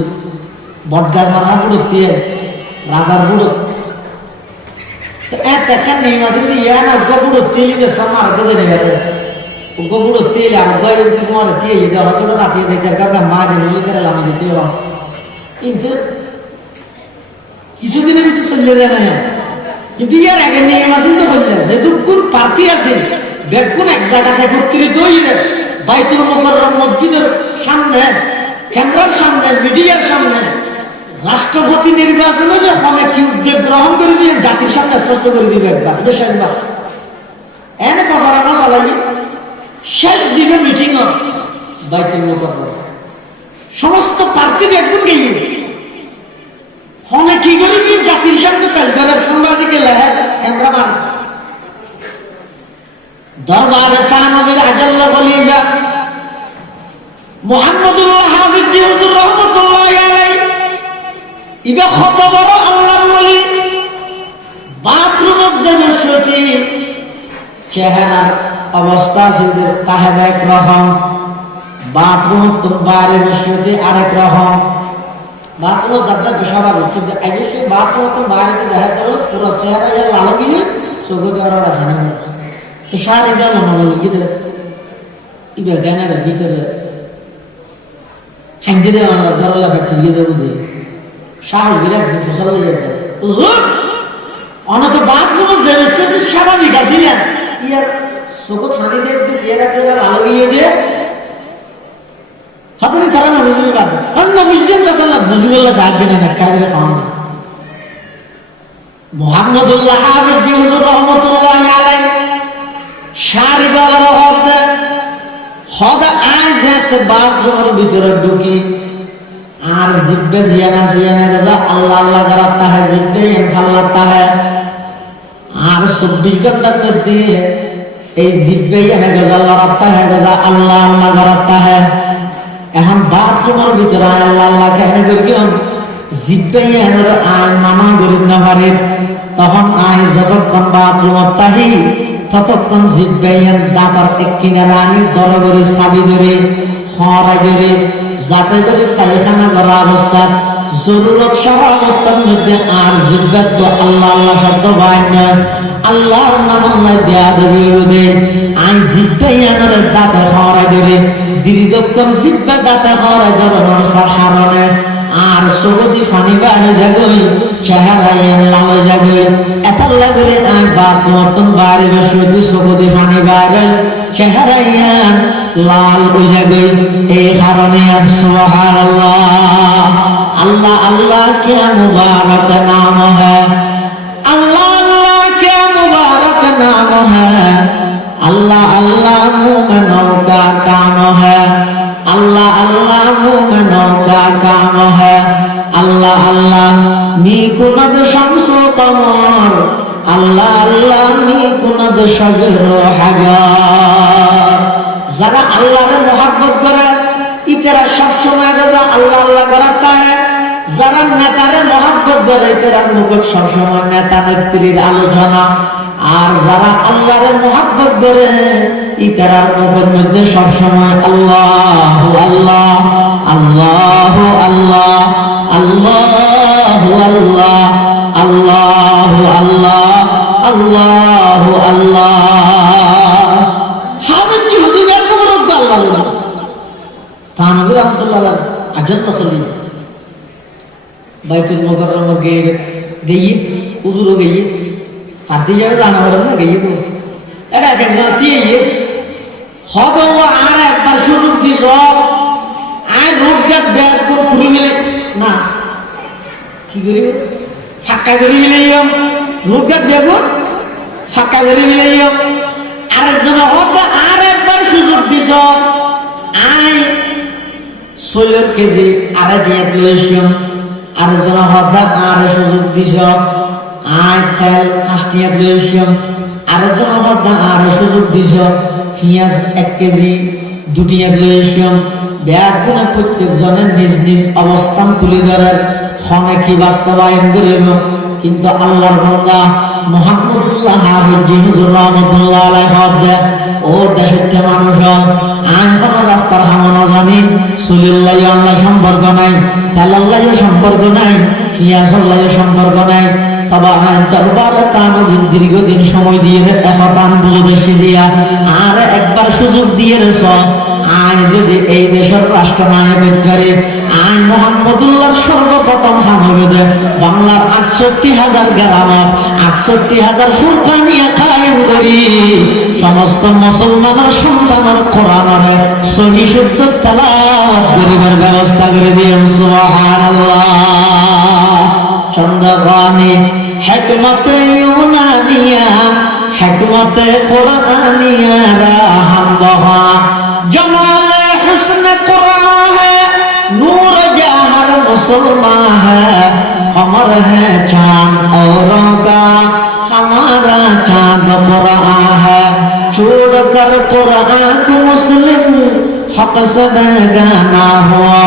বটগাছ মারা বুড়ো দিয়ে রাজার বুড়ো এত কেন নেই মাঝে ইয়া না বুড়ো তেলিবে সামার গজে নেবে বুড়ো তেল আর গয়ে তোমার দিয়ে যেতে হয়তো রাতে যাইতে কারণ মা যে নলি করে লামে যেতে হবে কিন্তু কিছুদিনের ভিতরে চলে যায় না কিন্তু ইয়ার আগে নিয়ে মাঝে তো বললে যেহেতু কোন পার্টি আছে বেগুন এক জায়গাতে একত্রিত হইলে বাইতুল মুকাররম মসজিদের সামনে ক্যামেরার সামনে মিডিয়ার সামনে রাষ্ট্রপতি নির্বাচনে যে অনেক কি উদ্যোগ গ্রহণ করে দিয়ে জাতির সামনে স্পষ্ট করে দিবে একবার বেশ একবার এনে প্রচারণা চালাই শেষ দিবে মিটিং বাইতুল মুকাররম সমস্ত পার্টি বেগুন গিয়ে অনেক কি করে দিয়ে জাতির সামনে পেশ করে সাংবাদিকে লেখা ক্যামেরা মান দরবারে তানবীর আজাল্লাহ বলিয়া মুহাম্মদুল্লাহ হাফিজ জি হুজুর রাহমাতুল্লাহ আলাইহি ইবা কত বড় আল্লাহর ওলি বাথরুমত যে বসতি চেহারার অবস্থা যদি তাহাদ এক রকম বাথরুমত তো বাইরে বসতি আরেক রকম বাথরুমত যাদের পেশাবার কিন্তু আগে সে বাথরুমত তো বাইরে দেখা গেল পুরো চেহারা এর লাল গিয়ে চোখে দেওয়ার রাখা না তো সারি দেওয়া মনে হল গিয়ে ইবা জ্ঞানের ভিতরে হ্যাঙ্গে দেওয়া দরলা ফ্যাক্টরি গিয়ে দেবো দিয়ে সাহস দিলে ফসল লেগে যাচ্ছে অনেক বাথরুমের যে রেস্টুরেন্ট স্বাভাবিক আছিলেন ইয়ার চোখ ছানি দিয়ে চেয়ারা চেয়ারা আলো গিয়ে দিয়ে হয়তো তারা না বুঝবে বাদ অন্য বুঝছেন যত না বুঝবে বলে সাহায্য নেই না কাজে খাওয়ান না মুহাম্মদুল্লাহ হাফিজ জি হুজুর রাহমাতুল্লাহ আলাইহি সারি দলার হদা আয়াত বাথরুমের ভিতরে ঢুকি আর জিব্বে জিয়ানা জিয়ানা গজা আল্লাহ আল্লাহ করাতা है জিব্বে ইনশাআল্লাহ है আর 24 ঘন্টার মধ্যে এই জিব্বে এনে গজা লড়াতা है গজা আল্লাহ আল্লাহ করাতা है এখন বাথরুমের ভিতরে আল্লাহ আল্লাহ কেন করিও জিব্বে এনে আয় মানা করি না পারে তখন আয় যতক্ষণ বাথরুমত তাহি ততক্ষণ জিব্বে এন দাঁতার এক কিনারে আনি দরগরি সাবি ধরে হরা ধরে যাতে করে পায়খানা করা অবস্থা জরুরত সারা অবস্থার মধ্যে আর জিব্বাত তো আল্লাহ আল্লাহ শব্দ বাইন না আল্লাহর নাম আল্লাহ দেয়া ধরে আই জিব্বাই আনারে দাঁতে হরা ধরে দীর্ঘক্ষণ জিব্বা দাঁতে হরা ধরানোর কারণে আর সবজি ফানি বাইরে যাগই চেহারা লাল যাগই এত লাগলে আই বাপ মতন বাইরে বসে সবজি ফানি বাইরে চেহারা লাল হয়ে যাবে এই কারণে সুবহানাল্লাহ अल्लाह अल्लाह क्या मुबारक नाम है अल्लाह अल्लाह क्या मुबारक नाम है अल्लाह अल्लाह मोमिनों का काम है अल्लाह अल्लाह मोमिनों का काम है अल्लाह अल्लाह नीकुनद शम्सो कमर अल्लाह अल्लाह नीकुनद शजरो हजार जरा अल्लाह ने मोहब्बत करे इतरा सब समय अल्लाह अल्लाह कराता है যারা নেতারে মহব্বত করে তারা মুখত সবসময় নেতা নেত্রীর আলোচনা আর যারা আল্লাহরে মহব্বত করে ইতারার মুখের মধ্যে সবসময় আল্লাহ আল্লাহ আল্লাহ আল্লাহ আল্লাহ আল্লাহ আল্লাহ আল্লাহ আল্লাহ আল্লাহ হাবিব হুজুর এত বড় আল্লাহ তানবী রাহমাতুল্লাহ আজাল্লাহ খলিল বাইতুল মুকাররম গিয়ে উজুর গিয়ে ফার্তি যাবে জানা হলো না গিয়ে এটা এক একজন দিয়ে হবে ও আর একবার সুযোগ দিস আর রোড গাট ব্যাগ করে খুলে মিলে না কি করি ফাঁকা করে মিলে রোড গাট ব্যাগ ফাঁকা করে মিলে আরেকজন হবে আর একবার সুযোগ দিস আয় 16 কেজি আড়াই দিয়ে লইছম আরেকজন হবে আর সুযোগ দিস আয় তেল 5 টিয়া লইছম আরেকজন হবে আর সুযোগ দিস পেঁয়াজ 1 কেজি 2 টিয়া লইছম ব্যাগ গুলো প্রত্যেক জনের নিজ নিজ অবস্থান তুলে ধরার হনে কি বাস্তবায়ন করিব কিন্তু আল্লাহর বান্দা মুহাম্মদুল্লাহ হাফিজ হুজুর রাহমাতুল্লাহ আলাইহি হদে ও দেশের মানুষ আয় কোন রাস্তার হামনা জানি সুলিল্লাহি আল্লাহ সম্পর্ক নাই তাল্লাহি সম্পর্ক নাই ফিয়াসুল্লাহি সম্পর্ক নাই তবে আয় দরবারে তানো দীর্ঘদিন সময় দিয়ে একতান বুঝে দেশে দিয়া আর একবার সুযোগ দিয়ে রেছ আয় যদি এই দেশের রাষ্ট্রনায়ক করে আয় মুহাম্মদুল্লাহর সর্বপ্রথম হামদে বাংলার ৬৮,০০০ গ্রামত ৬৮,০০০ ফুরকানিয়া কায়েম করি সমস্ত মুসলমানের সন্তানের কোরআনের সহি শুদ্ধ তেলাওয়াত করিবার ব্যবস্থা করে দিন সুবহানাল্লাহ চন্দ্রবাণী হিকমতে ইউনানিয়া হিকমতে কুরআনিয়া রাহমদহা जमाले हुस्न कुरान है नूर जहर मुसलमान है कमर है चांद औरों का हमारा चांद कुरान है छोड़ कर कुरान को मुस्लिम हक से बेगाना हुआ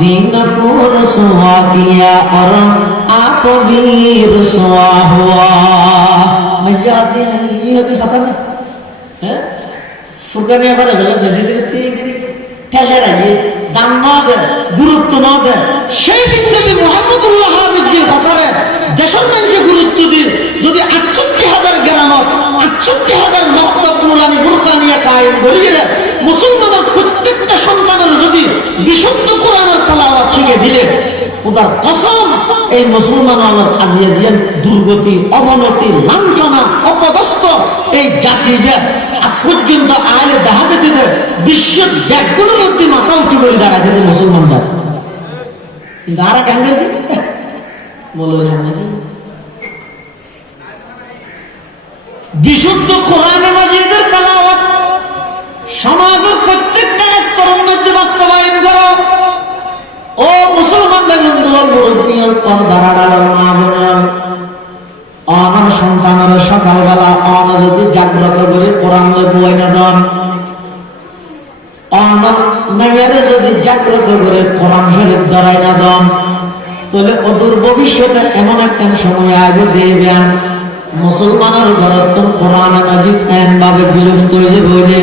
दीन को रुसवा किया और आप भी रुसवा हुआ मैं याद ये भी खत्म है ফুরকানিয়া করে বলে ফেসিলিটি ঠেলে রাখি দাম না দেয় গুরুত্ব না দেয় সেই দিন যদি মুহাম্মদুল্লাহ হাফিজের কথারে দেশের মানুষের গুরুত্ব দিন যদি ৬৮,০০০ গ্রামত ৬৮,০০০ মক্তব নুরানি ফুরকানিয়া কায়েম করে দিলে মুসলমানের প্রত্যেকটা সন্তানের যদি বিশুদ্ধ কোরআনের তেলাওয়াত শিখে দিলে খোদার কসম এই মুসলমান আজিয়াজিয়ান দুর্গতি অবনতি লাঞ্ছনা অপদস্থ এই জাতিকে আজ পর্যন্ত আইলে দেখা যেতে বিশ্বের ব্যাগগুলোর মধ্যে মাথা উঁচু করে দাঁড়ায় যেতে মুসলমান জাতি কিন্তু আর এক অ্যাঙ্গেল বিশুদ্ধ কোরআনে মাজিদের তেলাওয়াত সমাজের প্রত্যেকটা স্তরের মধ্যে বাস্তবায়ন করো ও মুসলমান বন্ধু মুরব্বী পর্দার আড়ালের মা বোনেরা অনার সন্তানের সকালবেলা অন যদি জাগ্রত করে কোরআন বই না দেন অনার মেয়েরে যদি জাগ্রত করে কোরআন শরীফ ধরাই না দেন তাহলে অদূর ভবিষ্যতে এমন একটা সময় আগে দেবেন মুসলমানের ঘরত কোরআন মাজিদ এন ভাবে বিলুপ্ত হয়ে যাবে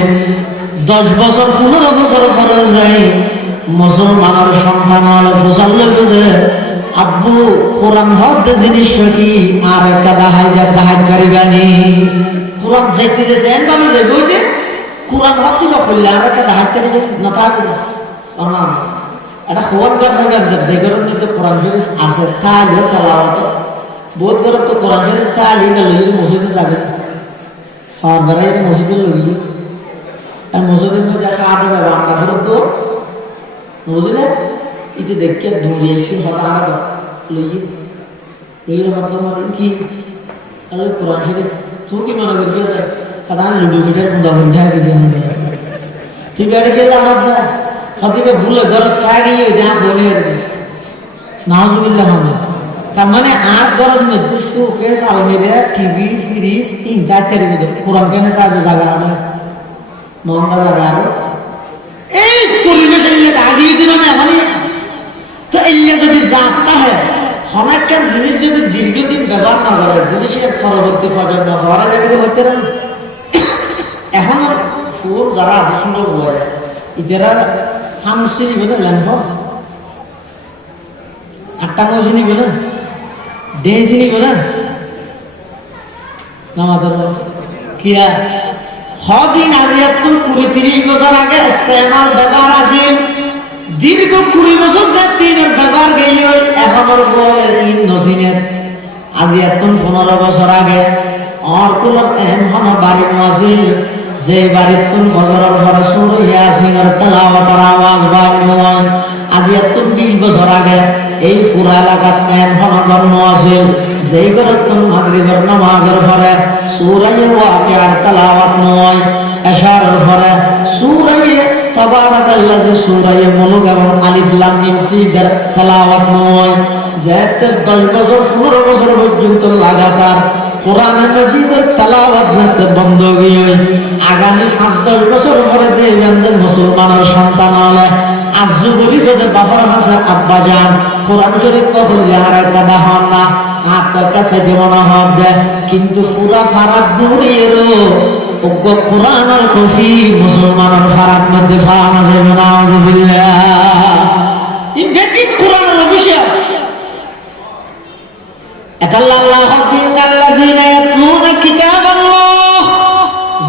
10 বছর 15 বছর পরে যাই মুসলমানের সন্তান ফসল লইবে আব্বু কোরআন হদ জিনিস কি আর একটা দাহাই করিবানি কোরআন যাইতে যে দেন ভাবে যাইব যে কোরআন হদ দিবা কইলে আর একটা দাহাই করিবে না থাকবে না এটা খবর কাটবে যে কারণে তো কোরআন শরীফ আছে তাহলে তেলাওয়াত বহুত করে তো কোরআন শরীফ তাহলে লইলে মসজিদে যাবে আর বেড়াই মসজিদে লইলে আর মসজিদের মধ্যে হাতে বাবা আমরা ফেরত তো বুঝলে ইতে দেখে দূরে এসে হতা আর লইয়ে হত কি তাহলে কোরআন শরীফ তুই কি মনে করবি কারণ লুডু ফিটার কুন্দা বন্ধা দিয়ে তুই বেড়ে গেলে আমার হতিবে ভুলে ঘর কে গিয়ে যা বলে নাউজুবিল্লাহ তার মানে আর ঘরের মধ্যে শোকেস আলমিরা টিভি ফ্রিজ ইত্যাদি কোরআন কেন তার জায়গা না মহঙ্গা জায়গা আরো এই পরিবেশের আগে দিন এখনই তো এই যদি যাত্রা হয় অনেকটা জিনিস যদি দীর্ঘদিন ব্যবহার না করে জিনিসের পরবর্তী প্রজন্ম হওয়ার জায়গাতে হইতে না এখন ফুল যারা আছে সুন্দর বলে ইতারা ফানুসি নিবে না ল্যাম্প 8টা মৌসি নিবে না ডেসি নিবে না নামাদের কিয়া হদিন আজিয়াতুন 20-30 বছর আগে ইস্তেমাল ব্যবহার আছে দীর্ঘ 20 বছর যে তিনের ব্যবহার গেই এখনের বলে ইন নসিনের আজিয়াতুন 15 বছর আগে আর কোন এন হন বাড়ি নজিল যে বাড়ির তুন ফজরের পরে সূরা ইয়াসিনের তেলাওয়াতের আওয়াজ বাইর হয়। আজ এত 20 বছর আগে এই পুরা এলাকার এন হন জন্ম আছে যেই ঘরের তুন মাগরিবের নামাজের পরে সূরা ওয়াকিয়ার তেলাওয়াত হয়, এশারের পরে সূরা তাবারাকাল্লাযী সূরা মুলক এবং আলিফ লাম মিম সিজদার তেলাওয়াত হয়। যে 10 বছর 15 বছর পর্যন্ত লাগাতার কোরআন মাজিদের তেলাওয়াত যাতে বন্ধ গিয়ে আগামী 5-10 বছর পরে দেখবেন যে মুসলমানের সন্তান হলে আজ গরিবদের বাবার হাসে আব্বা যান কোরআন শরীফ পড়লে আর একটা হন না আপনার কাছে যেমন হবে, কিন্তু পুরা ফারাক দূরেরও ওগো কোরআনের কফি মুসলমানের ফারাক মধ্যে ফানা যাবে না। আউযুবিল্লাহ। এই ব্যক্তি কোরআনের অভিষেক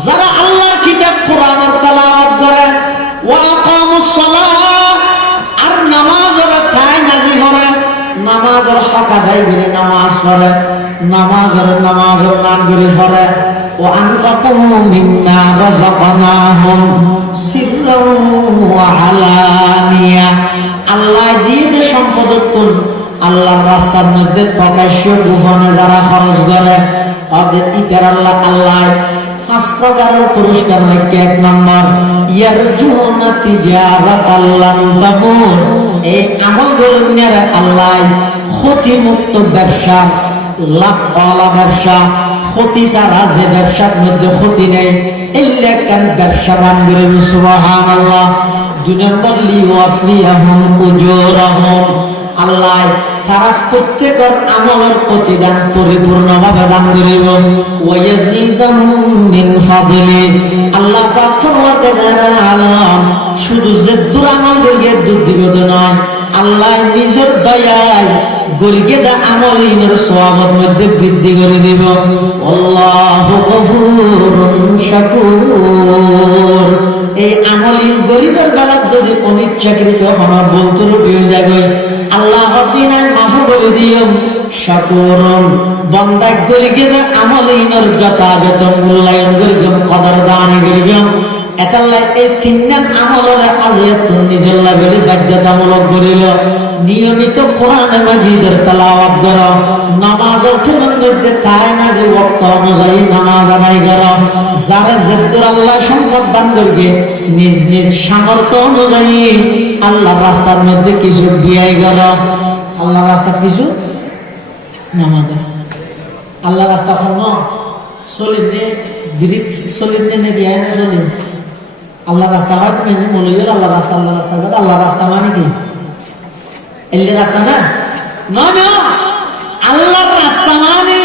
যারা আল্লাহর কিতাব কোরআনের তেলাওয়াত করে ওয়া আকামুস সালাহ আর নামাজের ঠাই নাজি করে, নামাজের হক আদায় করে নামাজ পড়ে, নামাজের নাম করে পড়ে, ওয়া আনফাকু মিম্মা রাযাকনাহুম সিররাও ওয়া আলানিয়া আল্লাহ দিয়ে যে সম্পদ আল্লাহর রাস্তার মধ্যে প্রকাশ্য গোপনে যারা খরচ করে তাদের ইতার আল্লাহ 5 প্রকারের পুরস্কার রাখে। 1 নম্বর ইয়ারজুনা তিজারাতাল লান তাবুর, এই আমল গরুনের আল্লাহ ক্ষতি মুক্ত ব্যবসা, লাভওয়ালা ব্যবসা, ক্ষতি ছাড়া যে ব্যবসার মধ্যে ক্ষতি নেই এলে কেন ব্যবসা দান করে। সুবহানাল্লাহ। 2 নম্বর লিওয়াফিয়াহুম উজুরাহুম, আল্লাহ তারা প্রত্যেকের আমলের প্রতিদান পরিপূর্ণভাবে দান করিব। ওয়ায়াজিদাহুম মিন ফাদলি, আল্লাহ পাক ফরমাতে আলাম শুধু যে দূর আমল করিয়ে দূর দিবে নয়, আল্লাহ নিজের দয়ায় গরিকে দা আমল ইনের সওয়াবের মধ্যে বৃদ্ধি করে দিব। আল্লাহু গফুরুন শাকুর। এই আমলিন গরিবের বেলা যদি অনিচ্ছাকৃত হওয়া বলতে রুটিয়ে যাবে আল্লাহ দিন মাফ করে দিও। শাকুরুন বান্দা গরিকে দা আমলিনের যথাযথ মূল্যায়ন করিও, কদর দান করিও। এতাল্লাহ এই 3 দিন আমলের আজিয়াত নিজের লাগলে বাধ্যতামূলক করিল। নিয়মিত কোরআন মাজিদের তেলাওয়াত করো, নামাজের মধ্যে তাই মাঝে ওয়াক্ত অনুযায়ী নামাজ আদায় করো। যারা যেদুর আল্লাহ সম্পদ দান করবে নিজ নিজ সামর্থ্য অনুযায়ী আল্লাহর রাস্তার মধ্যে কিছু বিয়াই করো। আল্লাহর রাস্তা কিছু নামাজ, আল্লাহ রাস্তা কোন চলিনে বিরিক চলিনে নে বিয়াই না চলিন আল্লাহ রাস্তা হয়। তুমি মৌলবীর আল্লাহ রাস্তা আল্লাহ রাস্তা মানে কি এলে রাস্তা না নয়, আল্লাহর রাস্তা মানে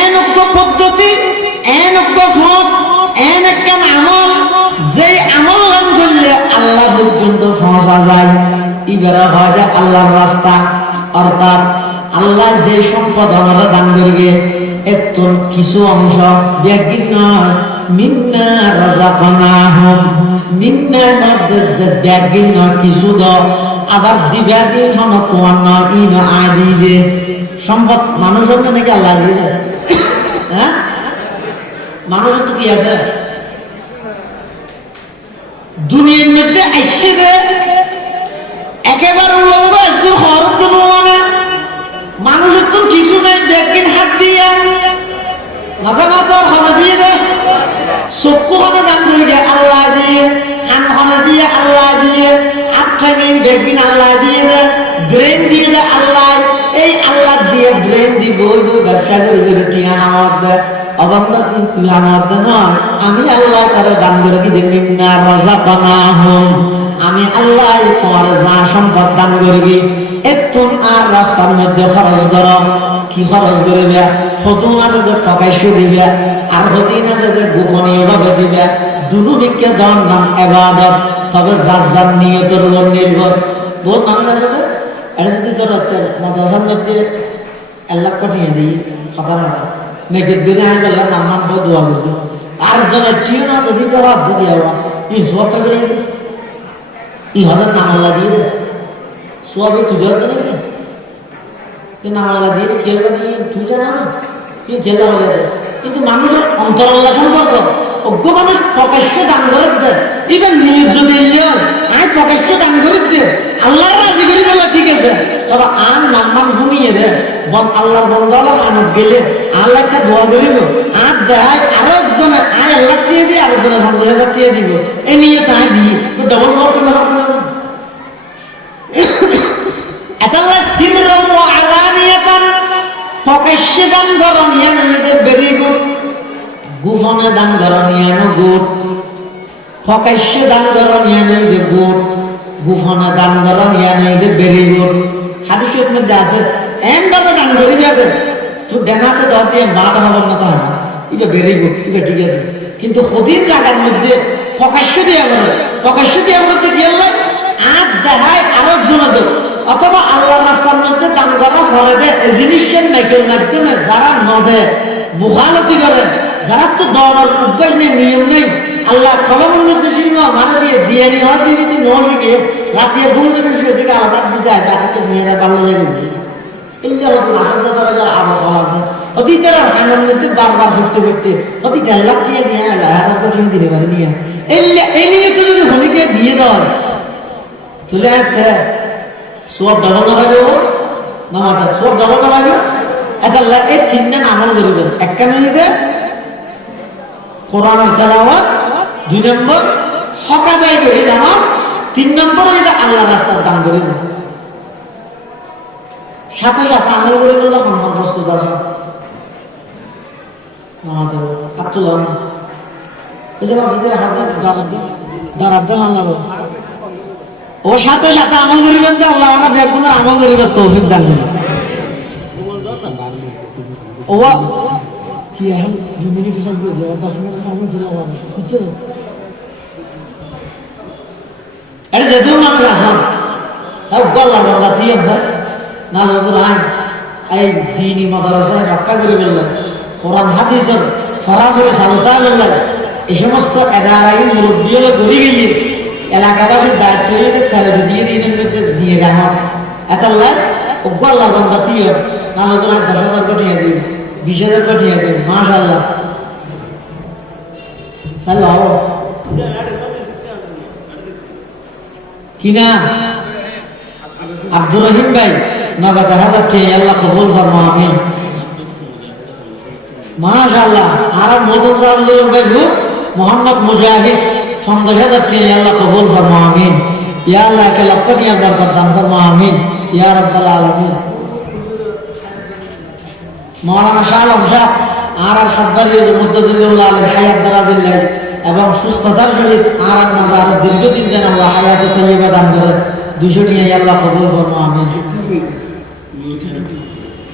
এন পদ্ধতি, এন পথ, এন একটা আমল যে আমল লাভ করলে আল্লাহ পর্যন্ত পৌঁছা যায়। এবারে হয় যে আল্লাহর রাস্তা, অর্থাৎ আল্লাহ যে সম্পদ আমরা দান করবে এত কিছু অংশ ব্যাগিন নয়, মিন্না রাযাকনাহুম, মিন্না মধ্যে যে ব্যাগিন নয় কিছু দাও আবার দিবা দিয়ে হন তোমার নয় ইন আদি দে সম্পদ মানুষের তো নাকি আল্লাহ দিয়ে দেয়। হ্যাঁ, মানুষের তো কি আছে দুনিয়ার মধ্যে আসছে রে একেবারে উলঙ্গ একজন হরত মানে মানুষের তো কিছু নেই। ব্যাগিন হাত দিয়ে মাথা মাথার হনে দিয়ে দে, চক্ষু হনে দান করে আল্লাহ দিয়ে, কান হনে দিয়ে আল্লাহ দিয়ে, ব্যাগিন আল্লাহ দিয়ে দে, ব্রেন দিয়ে দে আল্লাহ। এই আল্লাহ দিয়ে ব্রেন দিব ব্যবসা করে করে কি আমার দে অবস্থা তুই আমার দে নয়, আমি আল্লাহ তারা দান করে কি দেখবি না রাযাকনাহুম, আমি আল্লাহ তোমার যা সম্পদ দান করবি এতন আর রাস্তার মধ্যে খরচ করো। কি খরচ করবে? হতুন আছে যে প্রকাশ্য দিবে আর হতিন আছে যে গোপনীয় ভাবে দিবে। দুনুনিকে দেওয়ার নাম ইবাদত, তবে যার যার নিয়তের উপর নির্ভর। বহুত মানুষ আছে যে এটা যদি তোর মাদ্রাসার মধ্যে 1 লাখ পাঠিয়ে দিই সাধারণত মেঘের দিনে আই বললাম নাম্মান বউ দোয়া করবো আর জনের টিও না যদি তো হাত যদি এই সব পেপারে এই হাজার নাম আল্লাহ দিয়ে দেয় সব তুই দেওয়া নাকি নাম আল্লাহ দিয়ে খেলটা দিয়ে তুই জানো না কিন্তু মানুষের অন্তরাল্লাহ সম্পর্ক অজ্ঞ মানুষ প্রকাশ্য দান করে দেয়। ইভেন নিয়োগ যদি আমি প্রকাশ্য দান করে দে আল্লাহর রাজি করি বলে ঠিক আছে, তবে আর নাম্বার ভুমিয়ে রে আল্লাহর বন্ধুরা আনক গেলে আল্লাহ একটা দোয়া করিব আর দেয় আরো একজনে আয় আল্লাহ টিয়ে দিয়ে আরেকজনে 50,000 টিয়ে দিব এই নিয়ে তাই দিই ডবল ফোর কিংবা আল্লাহ সিমরম ও আলানিয়াতান প্রকাশ্যে দান করো নিয়ে নিতে ভেরি গুড, গোপনে দান করো নিয়ে নো গুড, প্রকাশ্যে দান করো নিয়ে নিতে গুড, গোপনে দান করো নিয়ে নিতে ভেরি গুড। হাদিসের মধ্যে আছে এম ভাবে দান করিবি আগে তুই ডেনাতে দর দিয়ে বাদ হবেন না তাহলে এটা ভেরি গুড, এটা ঠিক আছে। কিন্তু হদিন জায়গার মধ্যে প্রকাশ্য দিয়ে বলে প্রকাশ্য দিয়ে বলতে গেলে আর দেখায় আরো জনদের অথবা আল্লাহর রাস্তার মধ্যে দান করা ফলে দেয় জিনিসের মেকের মাধ্যমে যারা নদে বুখালতি করে, যারা তো দৌড়ার অভ্যাস নেই নিয়ম নেই, আল্লাহ কলমের মধ্যে শিখবো মানে দিয়ে নি হয় দিন দিন শিখে রাতিয়ে ঘুম যাবে শুয়ে থেকে আলাদা দিতে হয় যাতে মেয়েরা ভালো জায়গা এইটা হতো আসল তারা যারা আবহাওয়া আছে অতীতের হানার মধ্যে বারবার ঘুরতে ঘুরতে অতীত আল্লাহ খেয়ে দিয়ে আল্লাহ হাজার কোটি দিতে পারে নিয়ে এই নিয়ে তো যদি হনিকে দিয়ে দেয় তুলে আসতে সব ডাবল না পাইবে ও নামাজ সব ডাবল না পাইবে আল্লাহ এই তিনটা আমল করিবেন। একটা নিতে কোরআনের তেলাওয়াত, 2 নম্বর হক আদায় করে নামাজ, 3 নম্বর এটা আল্লাহ রাস্তার দান করিবেন। সাথে সাথে আমল করে বললে সম্মান প্রস্তুত আছে আমাদের কাটতে লাগবে না এই যে ভিতরে হাতে দাঁড়াতে মানলাম ও সাথে সাথে আমল করিবেন যে আল্লাহ আমরা বেগুনের আমল করিবেন তৌফিক দান করবেন। ও কি এখন 2 মিনিট পিছন দিয়ে 10 মিনিট আমল দিলে বুঝছো আরে যেতেও মানুষ আসেন সব গল্লা বন্ধা দিয়ে আছে না হুজুর এই দ্বীনি মাদ্রাসায় রক্ষা করে বললেন কোরআন হাদিসের সরাসরি সালতা বললেন এই সমস্ত এদারাই মুরব্বী হলে ঘুরে গিয়ে এলাকাবাসীর দায়িত্ব তাহলে দিয়ে দিনের মধ্যে দিয়ে রাখা এত গল্লা বন্ধা দিয়ে না হুজুর 10,000 পাঠিয়ে দিন 20,000 পাঠিয়ে দিন মাশাআল্লাহ সাল্লাহ কিনা আব্দুর রহিম ভাই নগদ 1000 কে আল্লাহ কবুল ফরমা আমিন মাশাআল্লাহ। আর মদন সাহেব ভাই মোহাম্মদ মুজাহিদ 50,000 কে আল্লাহ কবুল ফরমা আমিন ইয়া আল্লাহ কে লক্ষ নিয়ে বরকত দান ফরমা আমিন ইয়া রাব্বাল আলামিন। মাওলানা শাহ আলম সাহেব আর সাতবাড়ির মুদ্দাজিল্লাহ আলাইহি হায়াত দারাজিল্লাহ এবং সুস্থতার সহিত আর মাজার দীর্ঘদিন যেন আল্লাহ হায়াতে তাইয়্যিবা দান করে 200 টিয়া আল্লাহ কবুল ফরমা আমিন।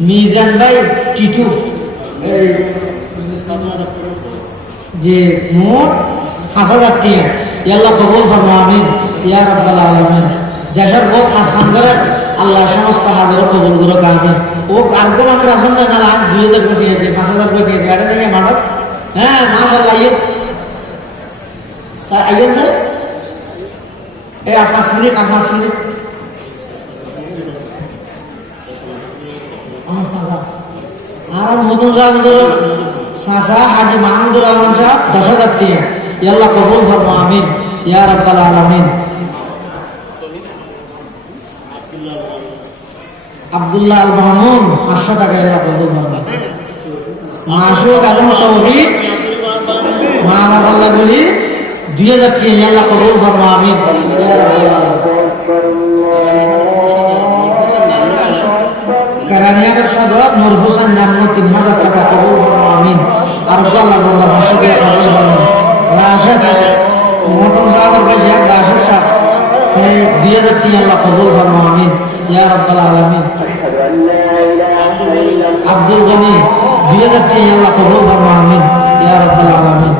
মিজান ভাই টিটু এই যে মোট 5,000 টিয়া আল্লাহ কবুল ফরমা আমিন ইয়া রাব্বাল আলামিন। দেশের বহুত হাসান করে আল্লাহ সমস্ত হাজার কবুল করুক আমিন। ও কালকে মাত্র আসুন না 2,000 পাঠিয়ে দিয়ে 5,000 পাঠিয়ে দিয়ে এটা নিয়ে মানব হ্যাঁ মাশাআল্লাহ ইয়ে স্যার আইয়েন স্যার এই 5 মিনিট 5 মিনিট আর মদন সাহেব সাসা হাজি মাহমুদুর রহমান সাহেব 10,000 টিয়া আল্লাহ কবুল ফরমা আমিন ইয়া রাব্বাল আলামিন। আব্দুল্লাহ আল মামুন 500 টাকা আল্লাহ কবুল ফরমা। মাসুদ আলম তাওহীদ মা আল্লাহ বলি 2,000 টিয়া আল্লাহ কবুল ফরমা আমিন ইয়া রাব্বাল আলামিন। কারানিয়ার সদর নূর হোসেন নাম 3,000 টাকা কবুল ফরমা আমিন। আর আল্লাহ বন্ধা মাসুদে কবুল ফরমা। রাশেদ মদন সাহেবের কাছে রাশেদ সাহেব 2,000 টিয়া আল্লাহ কবুল ফরমা আমিন ইয়া রাব্বাল আলামিন। আব্দুল গনি 2,000 টিয়া আল্লাহ কবুল ফরমা আমিন ইয়া রাব্বাল আলামিন।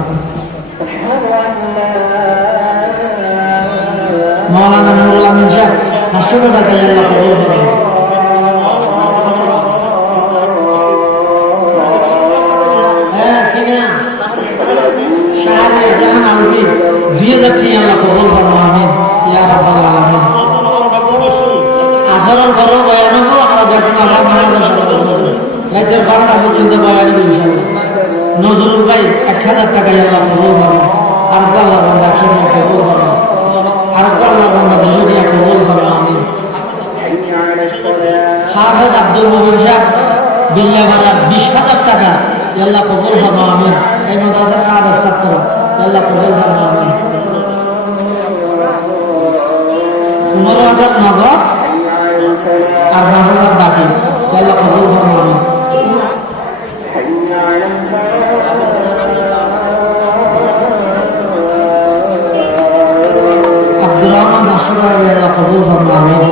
মাওলানা নুরুল আমিন সাহেব 500 টাকা আল্লাহ কবুল ফরমা। হ্যাঁ কিনা শাহরে জাহান আলমি 2,000 টিয়া আল্লাহ কবুল ফরমা আমিন ইয়া রাব্বাল আলামিন। আসরের ঘর বয়ান আমরা বেতন আবার নামাজ রাতের 12টা পর্যন্ত বয়ান টাকা আল্লাহ কবুল করো। আর আল্লাহ বান্দা 100 টাকা কবুল করো। আর আল্লাহ বান্দা 200 টাকা কবুল করো। আমিন। হাফেজ আব্দুল মুবিন সাহেব বিল্লাবাজার 20,000 টাকা আল্লাহ কবুল করো। আমিন। এই মাদ্রাসার হাফেজ ছাত্র আল্লাহ কবুল করো। আমিন। 15,000 নগদ আর 5,000 বাকি আল্লাহ কবুল করো। আমিন। আব্দুর রহমান মাসুদ আল্লাহ কবুল করো। আমিন।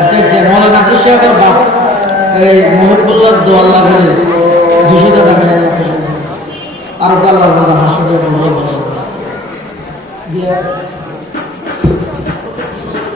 আচ্ছা মৌলানা নাসির সাহেবের বাপ এই মুহিবুল্লাহ দোয়াল্লাহ বলে 200 টাকা আর আল্লাহ 500 টাকা দিয়ে